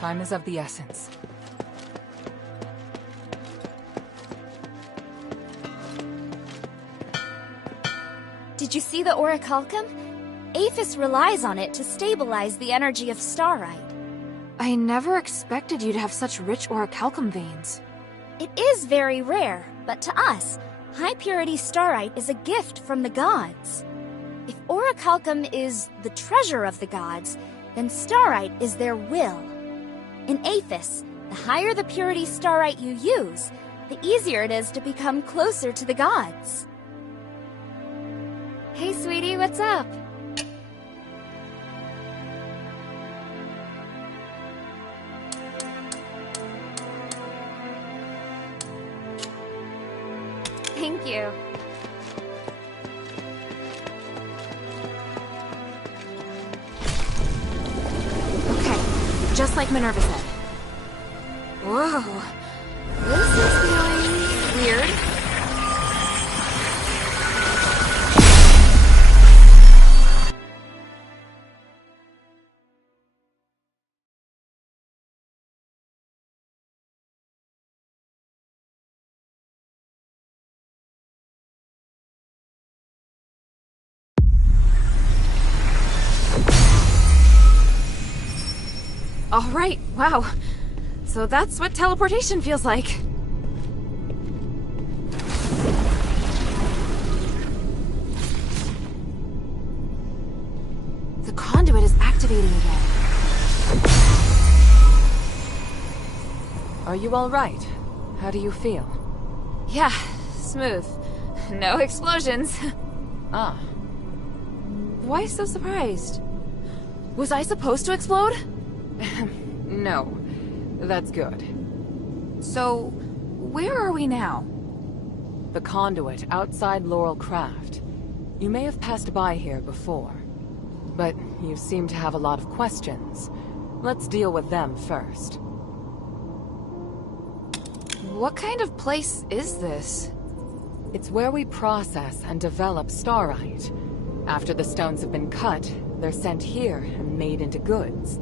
Time is of the essence. Did you see the orichalcum? Aphis relies on it to stabilize the energy of starite. I never expected you to have such rich orichalcum veins. It is very rare, but to us, high-purity starite is a gift from the gods. If orichalcum is the treasure of the gods, then starite is their will. In Aphis, the higher the purity starite you use, the easier it is to become closer to the gods. Hey, sweetie, what's up? Thank you. Okay, just like Minerva said. Whoa, this is feeling weird. All right, wow. So that's what teleportation feels like. The conduit is activating again. Are you all right? How do you feel? Yeah, smooth. No explosions. Ah. Why so surprised? Was I supposed to explode? No. That's good. So, where are we now? The conduit outside Laurelcraft. You may have passed by here before, but you seem to have a lot of questions. Let's deal with them first. What kind of place is this? It's where we process and develop starite. After the stones have been cut, they're sent here and made into goods.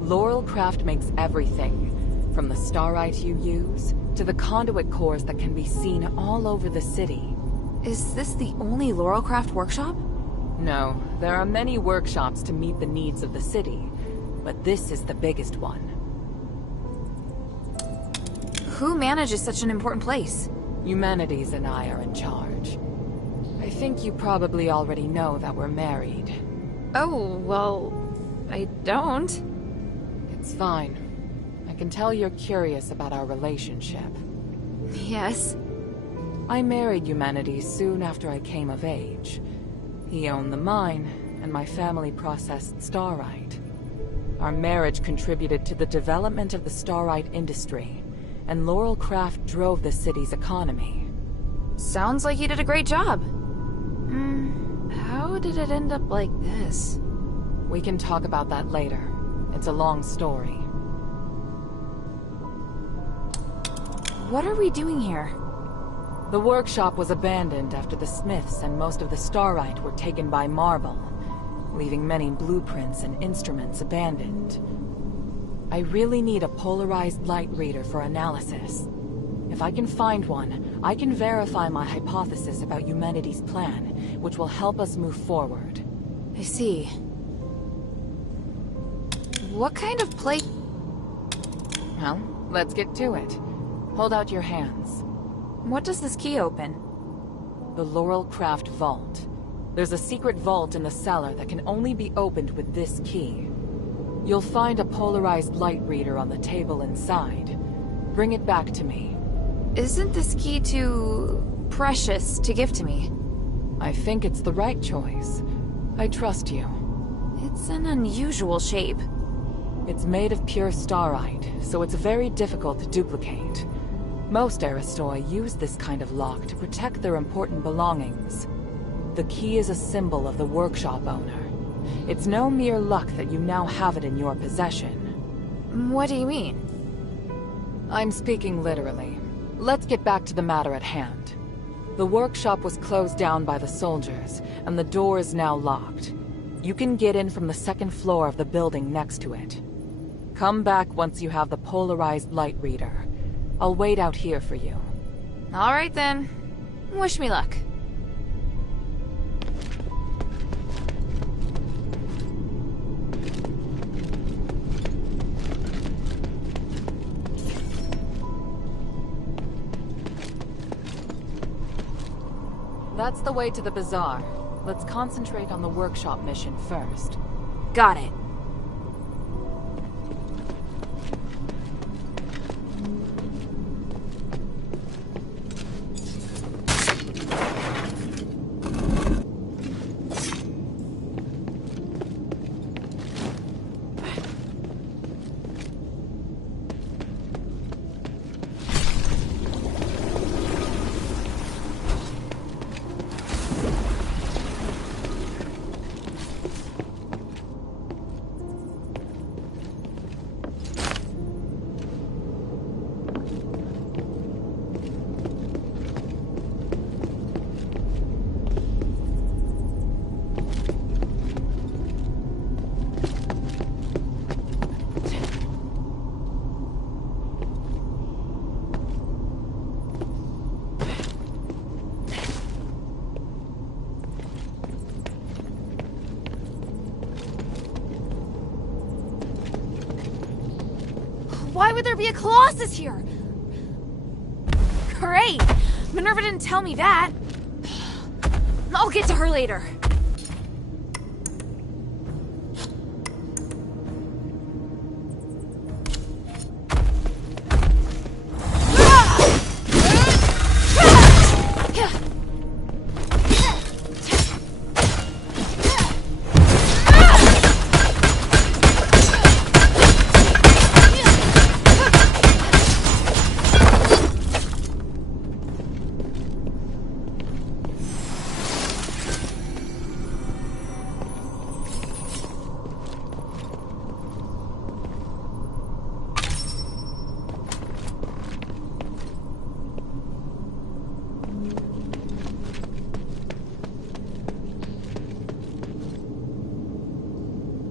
Laurelcraft makes everything, from the starite you use, to the conduit cores that can be seen all over the city. Is this the only Laurelcraft workshop? No, there are many workshops to meet the needs of the city, but this is the biggest one. Who manages such an important place? Humanities and I are in charge. I think you probably already know that we're married. Oh, well, I don't. It's fine. I can tell you're curious about our relationship. Yes? I married Humanities soon after I came of age. He owned the mine, and my family processed starite. Our marriage contributed to the development of the starite industry, and Laurel Craft drove the city's economy. Sounds like you did a great job. How did it end up like this? We can talk about that later. It's a long story. What are we doing here? The workshop was abandoned after the Smiths and most of the starite were taken by Marble, leaving many blueprints and instruments abandoned. I really need a polarized light reader for analysis. If I can find one, I can verify my hypothesis about humanity's plan, which will help us move forward. I see. What kind of plate? Well, let's get to it. Hold out your hands. What does this key open? The Laurel Craft Vault. There's a secret vault in the cellar that can only be opened with this key. You'll find a polarized light reader on the table inside. Bring it back to me. Isn't this key too precious to give to me? I think it's the right choice. I trust you. It's an unusual shape. It's made of pure starite, so it's very difficult to duplicate. Most Aristoi use this kind of lock to protect their important belongings. The key is a symbol of the workshop owner. It's no mere luck that you now have it in your possession. What do you mean? I'm speaking literally. Let's get back to the matter at hand. The workshop was closed down by the soldiers, and the door is now locked. You can get in from the second floor of the building next to it. Come back once you have the polarized light reader. I'll wait out here for you. All right then. Wish me luck. That's the way to the bazaar. Let's concentrate on the workshop mission first. Got it. Why would there be a Colossus here? Great! Minerva didn't tell me that. I'll get to her later.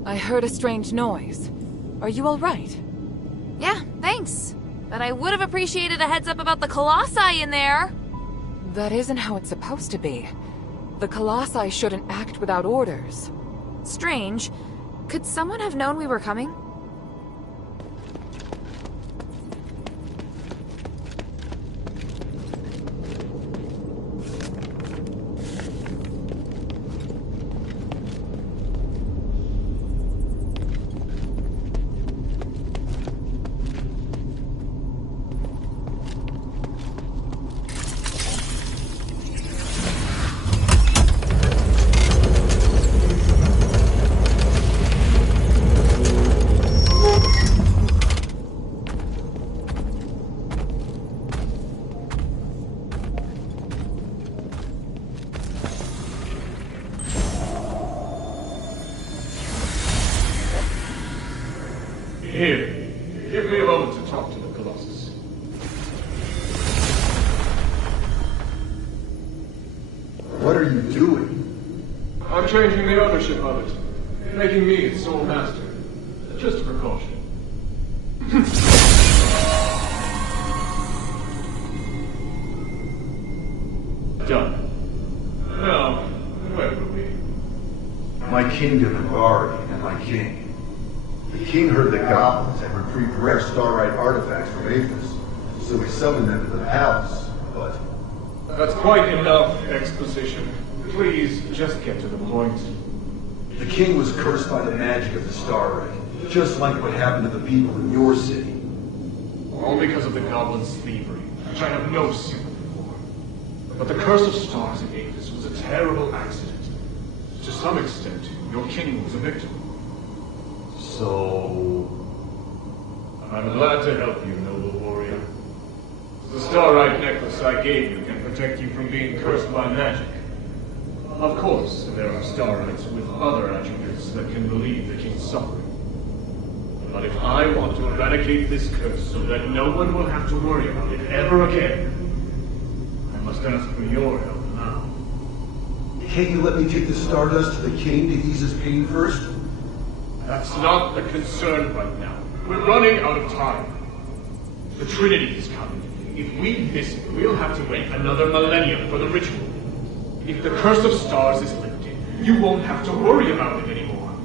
I heard a strange noise. Are you all right? Yeah, thanks. But I would have appreciated a heads up about the Colossi in there. That isn't how it's supposed to be. The Colossi shouldn't act without orders. Strange. Could someone have known we were coming? Here, give me a moment to talk to the Colossus. What are you doing? I'm changing the ownership of it, making me its sole master. Just a precaution. Done. Now, where were we? My kingdom and Bari, and my king. The king heard the goblins had retrieved rare Starlight artifacts from Aethys, so he summoned them to the palace, but... That's quite enough exposition. Please, just get to the point. The king was cursed by the magic of the Starlight, just like what happened to the people in your city. All because of the goblins' thievery, which I have no sympathy for. But the curse of stars in Aethys was a terrible accident. To some extent, your king was a victim. So... I'm glad to help you, noble warrior. The Starlight necklace I gave you can protect you from being cursed by magic. Of course, there are Starlights with other attributes that can relieve the king's suffering. But if I want to eradicate this curse so that no one will have to worry about it ever again, I must ask for your help now. Can't you let me take the Stardust to the king to ease his pain first? That's not the concern right now. We're running out of time. The Trinity is coming. If we miss it, we'll have to wait another millennium for the ritual. If the curse of stars is lifted, you won't have to worry about it anymore.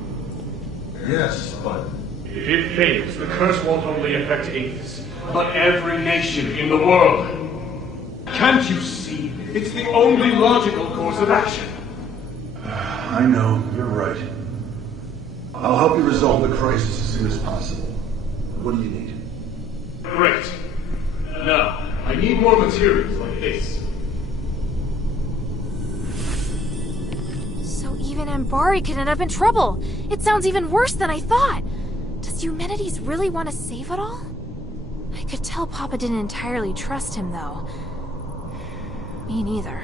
Yes, but... If it fails, the curse won't only affect Aethys, but every nation in the world. Can't you see? It's the only logical course of action. I know, you're right. I'll help you resolve the crisis as soon as possible. What do you need? Great. Now, I need more materials like this. So even Ambari could end up in trouble. It sounds even worse than I thought. Does Eumenides really want to save it all? I could tell Papa didn't entirely trust him, though. Me neither.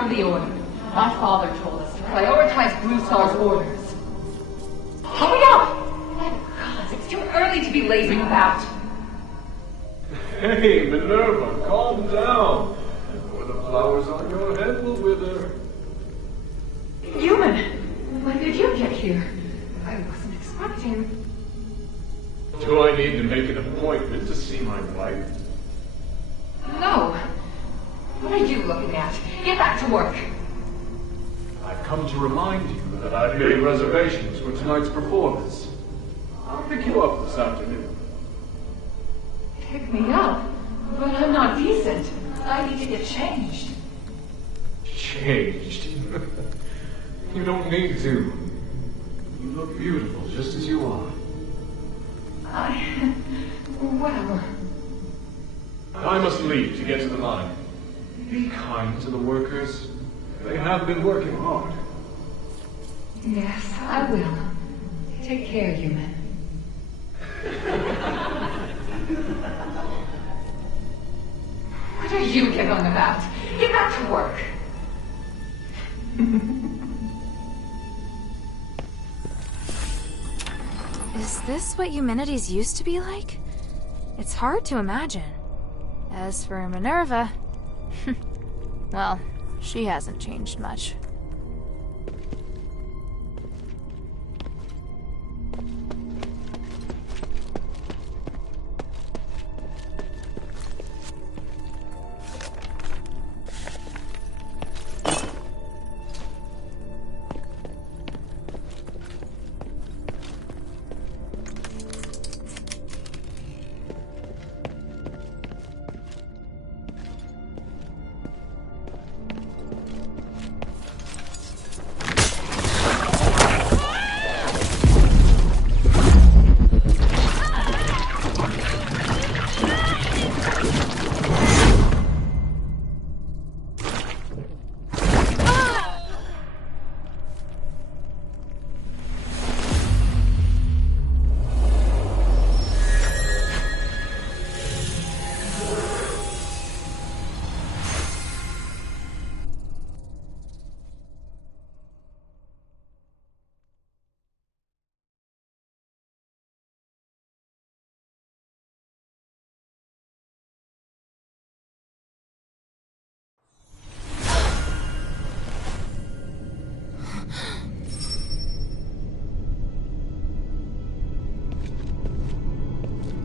from the Order. My father told us to prioritize Brewstar's orders. Hurry up! My God, it's too early to be lazing about. Hey, Minerva, calm down. Or the flowers on your head will wither. Human, when did you get here? I wasn't expecting... Do I need to make an appointment to see my wife? No. What are you looking at? Get back to work. I've come to remind you that I've made reservations for tonight's performance. I'll pick you up this afternoon. Pick me up? But I'm not decent. I need to get changed. Changed? You don't need to. You look beautiful just as you are. Whatever. I must leave to get to the mine. Be kind to the workers. They have been working hard. Yes, I will. Take care, human. What are you giggling about? Get back to work. Is this what humanities used to be like? It's hard to imagine. As for Minerva... well, she hasn't changed much.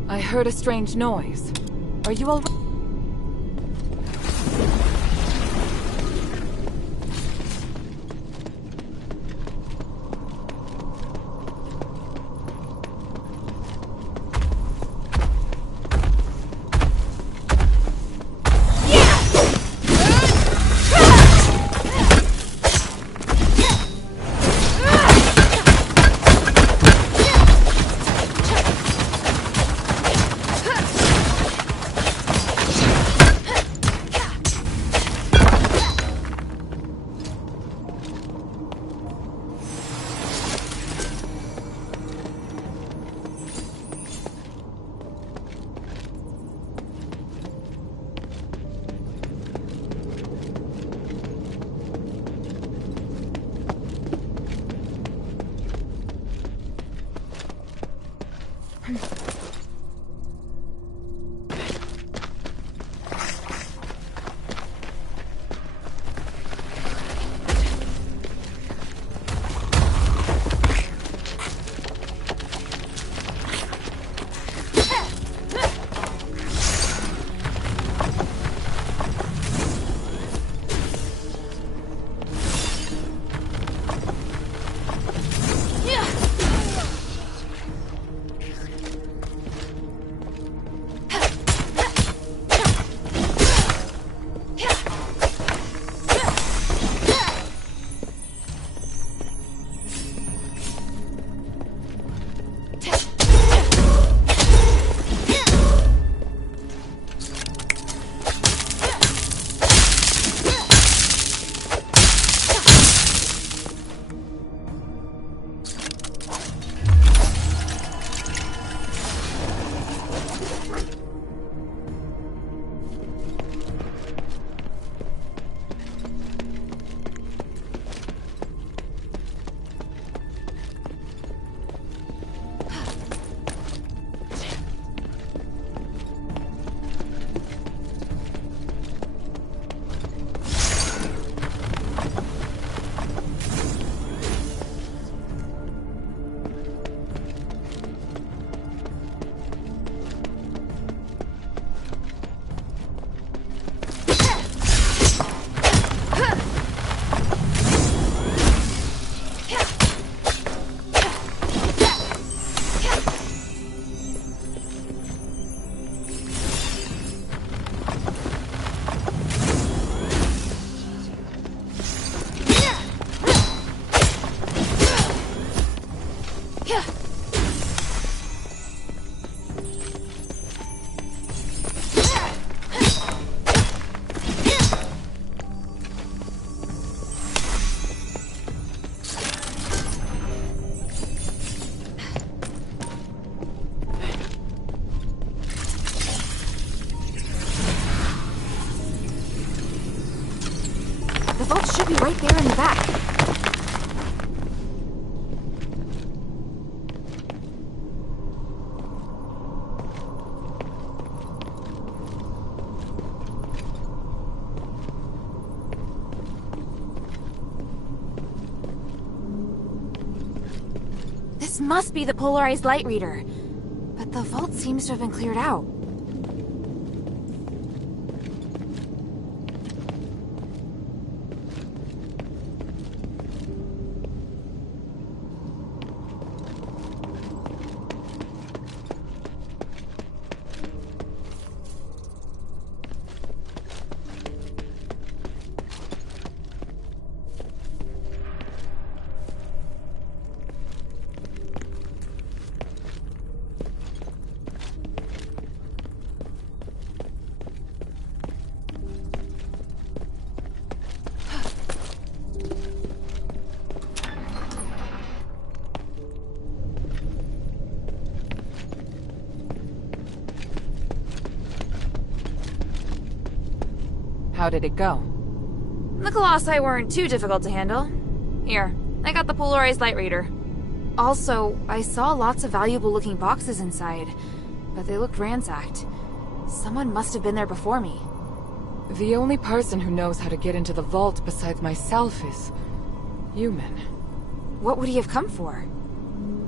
I heard a strange noise. Are you all right? gotta be right there in the back. This must be the polarized light reader. But the vault seems to have been cleared out. How did it go? The colossi weren't too difficult to handle. Here, I got the polarized light reader. Also, I saw lots of valuable-looking boxes inside, but they looked ransacked. Someone must have been there before me. The only person who knows how to get into the vault besides myself is human. What would he have come for?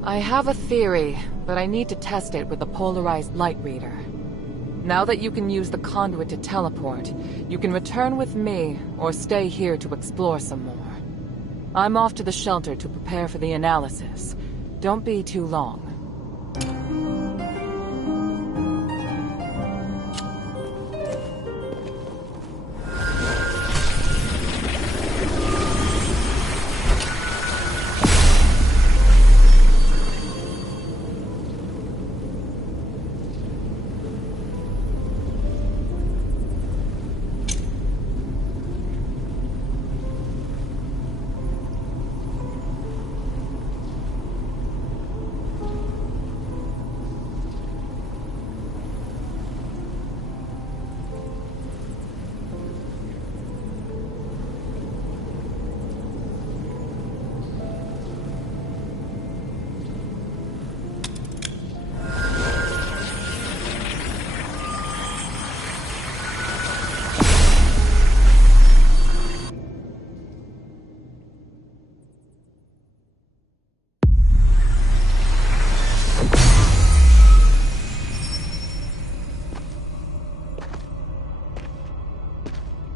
I have a theory, but I need to test it with the polarized light reader. Now that you can use the conduit to teleport, you can return with me, or stay here to explore some more. I'm off to the shelter to prepare for the analysis. Don't be too long.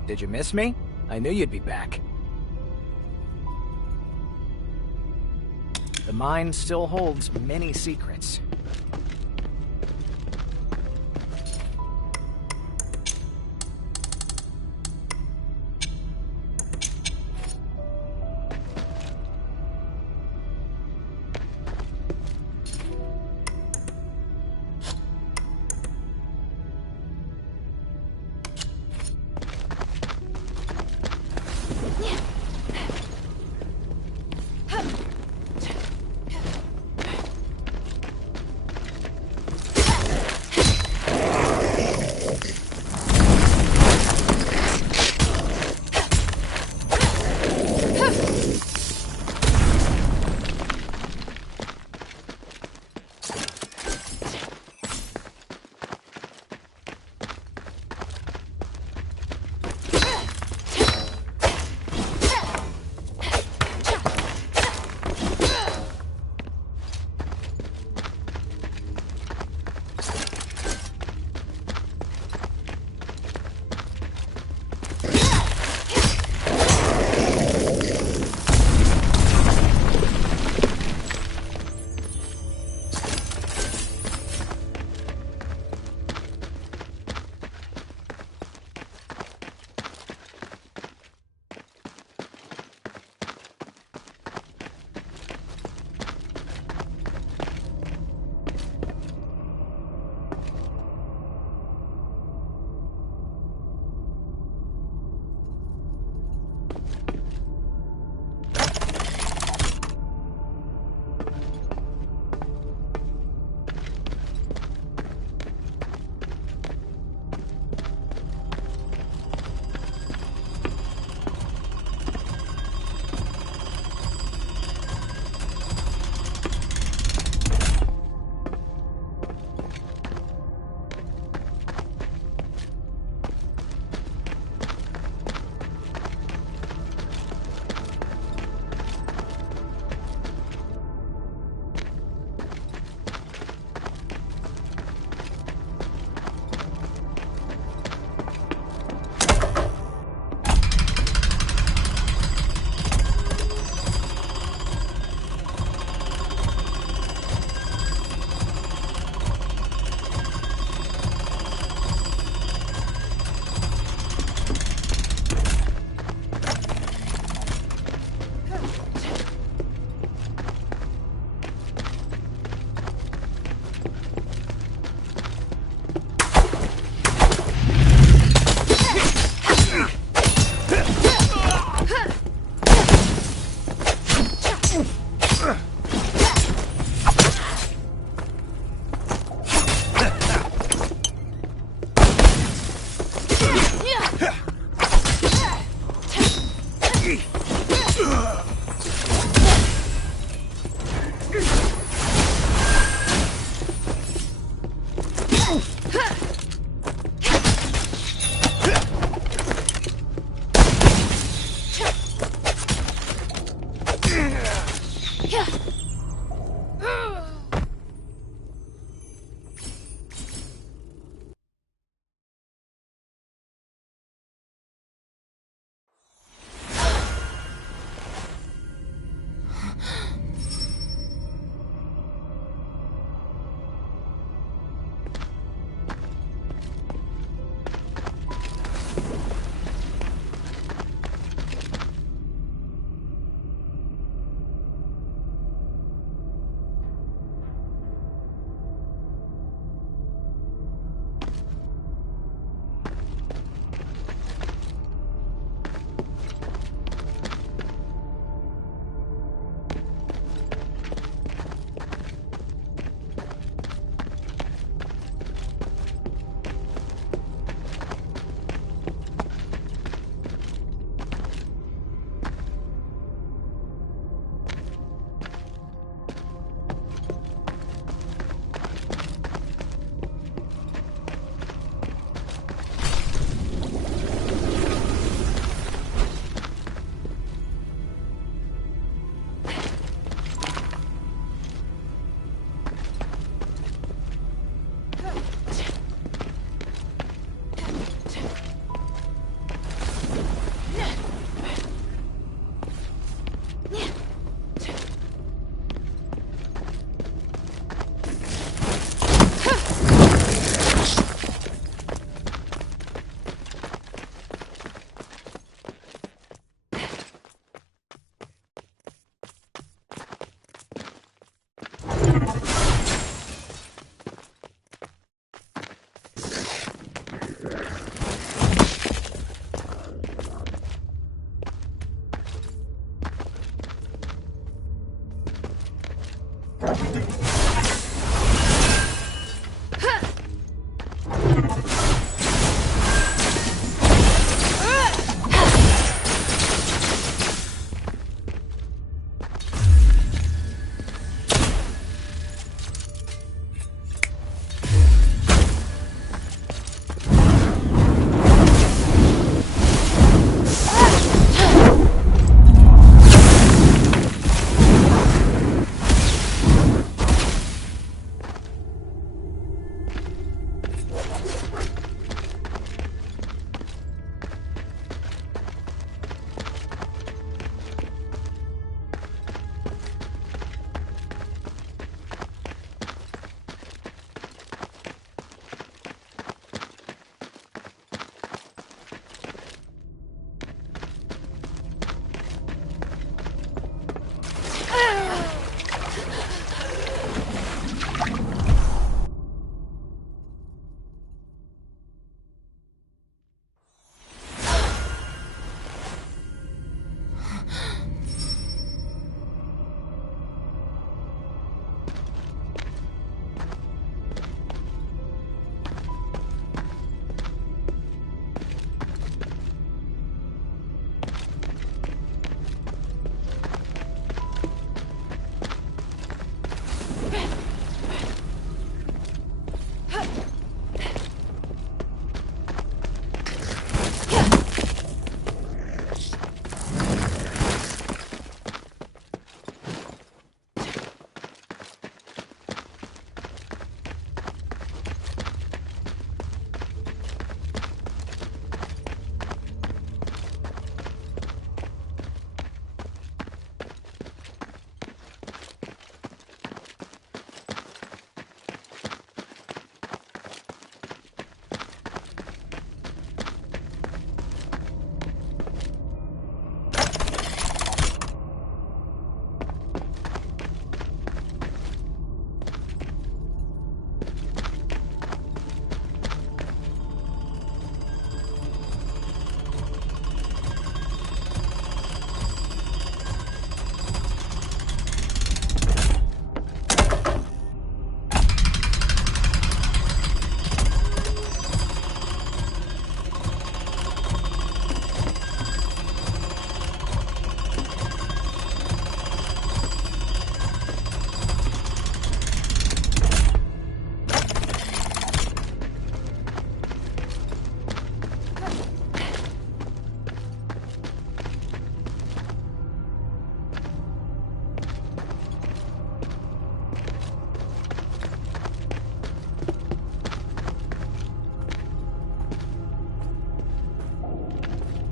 Did you miss me? I knew you'd be back. The mine still holds many secrets.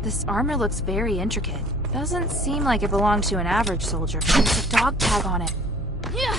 This armor looks very intricate. Doesn't seem like it belonged to an average soldier. There's a dog tag on it. Yeah.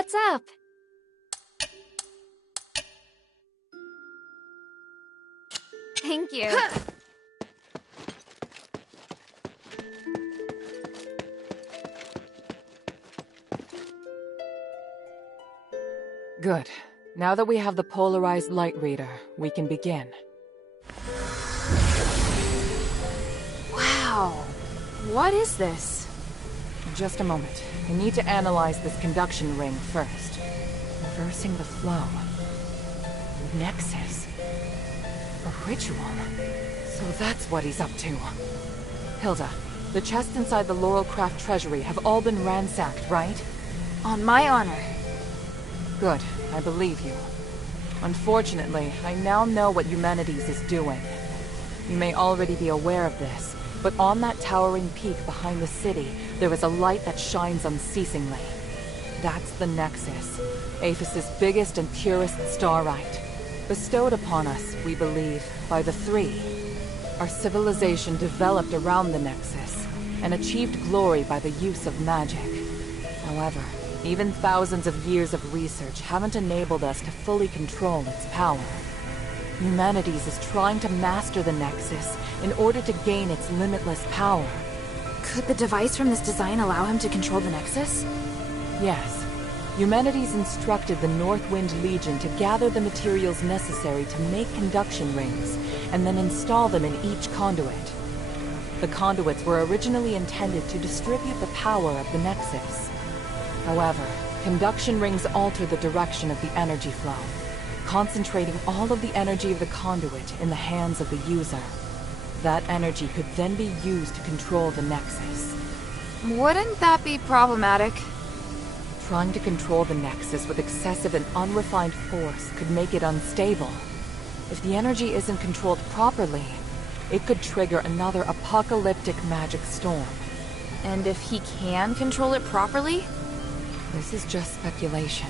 what's up. Thank you. Good. Now that we have the polarized light reader, we can begin. Wow. What is this? Just a moment. I need to analyze this conduction ring first. Reversing the flow. Nexus. A ritual. So that's what he's up to. Hilda, the chests inside the Laurelcraft treasury have all been ransacked, right? On my honor. Good. I believe you. Unfortunately, I now know what Eumenides is doing. You may already be aware of this, but on that towering peak behind the city, there is a light that shines unceasingly. That's the Nexus, Aphis's biggest and purest starlight. Bestowed upon us, we believe, by the Three. Our civilization developed around the Nexus, and achieved glory by the use of magic. However, even thousands of years of research haven't enabled us to fully control its power. Eumenides is trying to master the Nexus in order to gain its limitless power. Could the device from this design allow him to control the Nexus? Yes. Eumenides instructed the Northwind Legion to gather the materials necessary to make conduction rings, and then install them in each conduit. The conduits were originally intended to distribute the power of the Nexus. However, conduction rings alter the direction of the energy flow, concentrating all of the energy of the conduit in the hands of the user. That energy could then be used to control the Nexus. Wouldn't that be problematic? Trying to control the Nexus with excessive and unrefined force could make it unstable. If the energy isn't controlled properly, it could trigger another apocalyptic magic storm. And if he can control it properly? This is just speculation,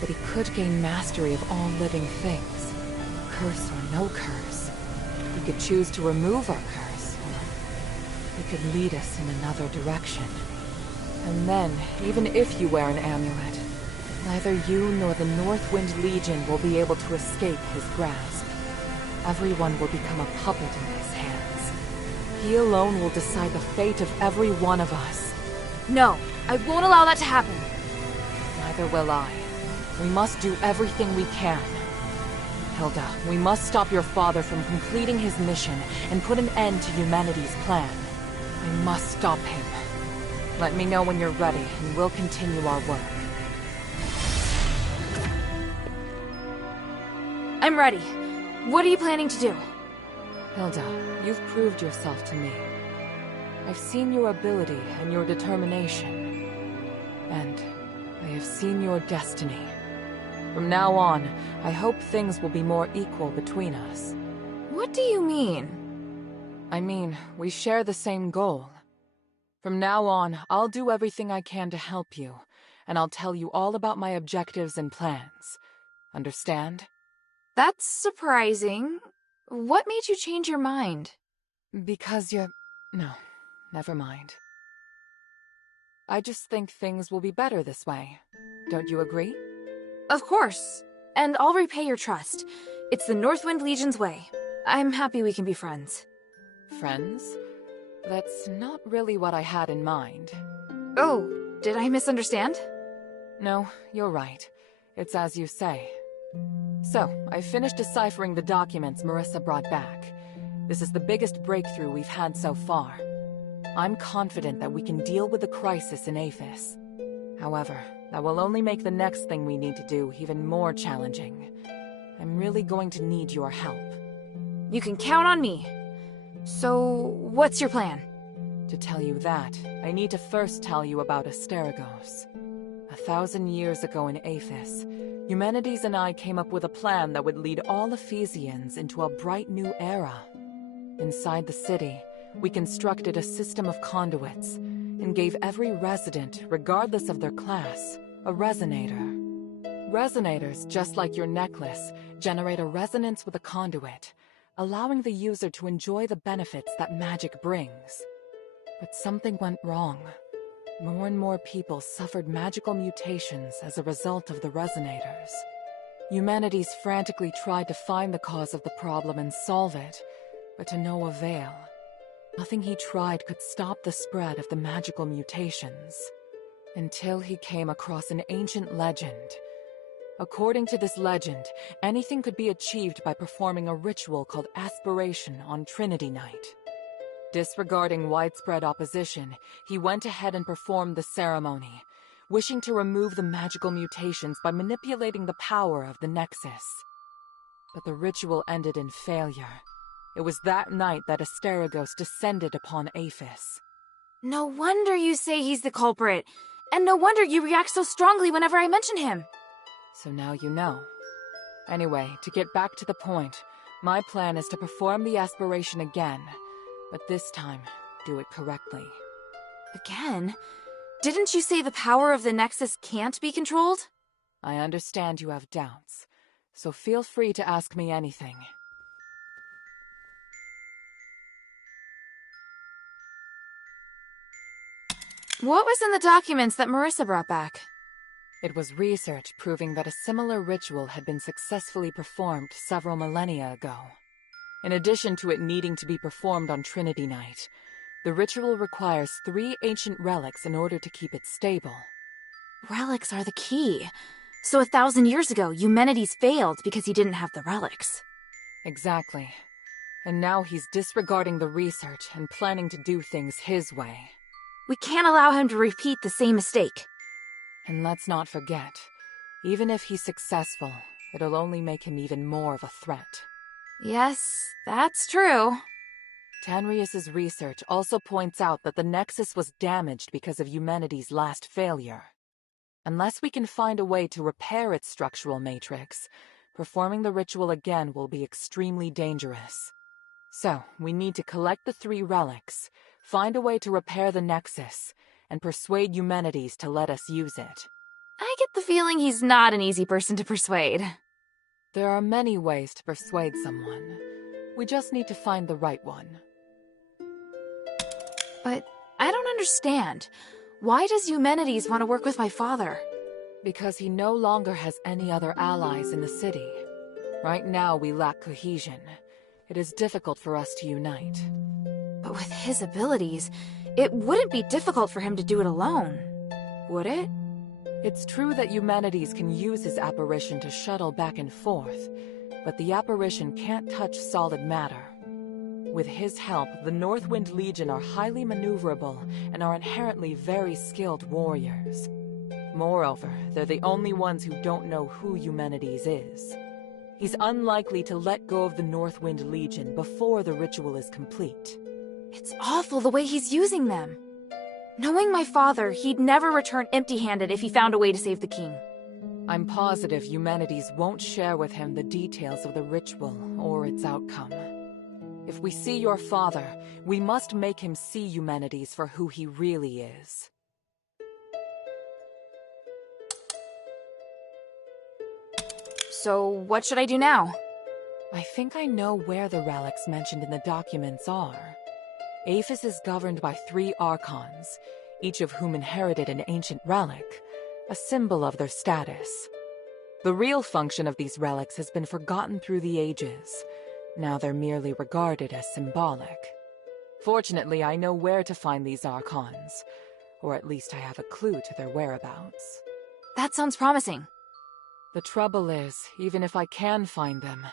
but he could gain mastery of all living things. Curse or no curse. He could choose to remove our curse, or he could lead us in another direction. And then, even if you wear an amulet, neither you nor the Northwind Legion will be able to escape his grasp. Everyone will become a puppet in his hands. He alone will decide the fate of every one of us. No, I won't allow that to happen. Neither will I. We must do everything we can. Hilda, we must stop your father from completing his mission and put an end to Eumenides' plan. We must stop him. Let me know when you're ready, and we'll continue our work. I'm ready. What are you planning to do? Hilda, you've proved yourself to me. I've seen your ability and your determination. And I have seen your destiny. From now on, I hope things will be more equal between us. What do you mean? I mean, we share the same goal. From now on, I'll do everything I can to help you, and I'll tell you all about my objectives and plans. Understand? That's surprising. What made you change your mind? Because you're... No, never mind. I just think things will be better this way. Don't you agree? Of course. And I'll repay your trust. It's the Northwind Legion's way. I'm happy we can be friends. Friends? That's not really what I had in mind. Oh, did I misunderstand? No, you're right. It's as you say. So, I finished deciphering the documents Marissa brought back. This is the biggest breakthrough we've had so far. I'm confident that we can deal with the crisis in Aphis. However, that will only make the next thing we need to do even more challenging. I'm really going to need your help. You can count on me. So, what's your plan? To tell you that, I need to first tell you about ASTERIGOS. 1,000 years ago in Aphis, Eumenides and I came up with a plan that would lead all Ephesians into a bright new era. Inside the city, we constructed a system of conduits and gave every resident, regardless of their class, a resonator. Resonators, just like your necklace, generate a resonance with a conduit, allowing the user to enjoy the benefits that magic brings. But something went wrong. more and more people suffered magical mutations as a result of the resonators. Humanities frantically tried to find the cause of the problem and solve it, but to no avail. Nothing he tried could stop the spread of the magical mutations. Until he came across an ancient legend. According to this legend, anything could be achieved by performing a ritual called aspiration on Trinity Night. Disregarding widespread opposition, he went ahead and performed the ceremony, wishing to remove the magical mutations by manipulating the power of the Nexus. But the ritual ended in failure. It was that night that ASTERIGOS descended upon Aphis. No wonder you say he's the culprit, and no wonder you react so strongly whenever I mention him. So now you know. Anyway, to get back to the point, my plan is to perform the aspiration again, but this time, do it correctly. Again? Didn't you say the power of the Nexus can't be controlled? I understand you have doubts, so feel free to ask me anything. What was in the documents that Marissa brought back? It was research proving that a similar ritual had been successfully performed several millennia ago. In addition to it needing to be performed on Trinity Night, the ritual requires 3 ancient relics in order to keep it stable. Relics are the key. So 1,000 years ago, Eumenides failed because he didn't have the relics. Exactly. And now he's disregarding the research and planning to do things his way. We can't allow him to repeat the same mistake. And let's not forget, even if he's successful, it'll only make him even more of a threat. Yes, that's true. Tanrius's research also points out that the Nexus was damaged because of Eumenides' last failure. Unless we can find a way to repair its structural matrix, performing the ritual again will be extremely dangerous. So, we need to collect the 3 relics, find a way to repair the Nexus, and persuade Eumenides to let us use it. I get the feeling he's not an easy person to persuade. There are many ways to persuade someone. We just need to find the right one. But I don't understand. Why does Eumenides want to work with my father? Because he no longer has any other allies in the city. Right now we lack cohesion. It is difficult for us to unite. But with his abilities, it wouldn't be difficult for him to do it alone, would it? It's true that Eumenides can use his apparition to shuttle back and forth, but the apparition can't touch solid matter. With his help, the Northwind Legion are highly maneuverable and are inherently very skilled warriors. Moreover, they're the only ones who don't know who Eumenides is. He's unlikely to let go of the Northwind Legion before the ritual is complete. It's awful the way he's using them. Knowing my father, he'd never return empty-handed if he found a way to save the king. I'm positive Eumenides won't share with him the details of the ritual or its outcome. If we see your father, we must make him see Eumenides for who he really is. So, what should I do now? I think I know where the relics mentioned in the documents are. Aphis is governed by 3 archons, each of whom inherited an ancient relic, a symbol of their status. The real function of these relics has been forgotten through the ages. Now they're merely regarded as symbolic. Fortunately, I know where to find these archons, or at least I have a clue to their whereabouts. That sounds promising. The trouble is, even if I can find them,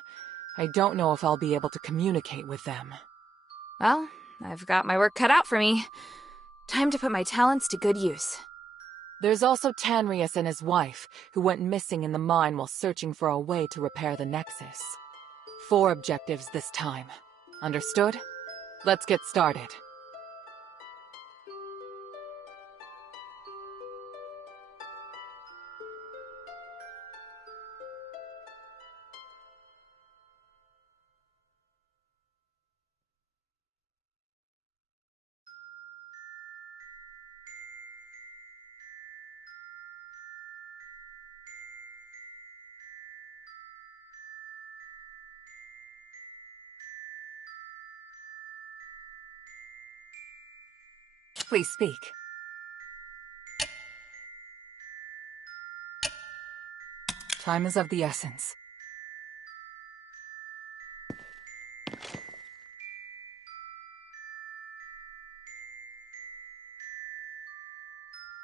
I don't know if I'll be able to communicate with them. Well, I've got my work cut out for me. Time to put my talents to good use. There's also Tanrius and his wife, who went missing in the mine while searching for a way to repair the Nexus. 4 objectives this time. Understood? Let's get started. Please speak. Time is of the essence.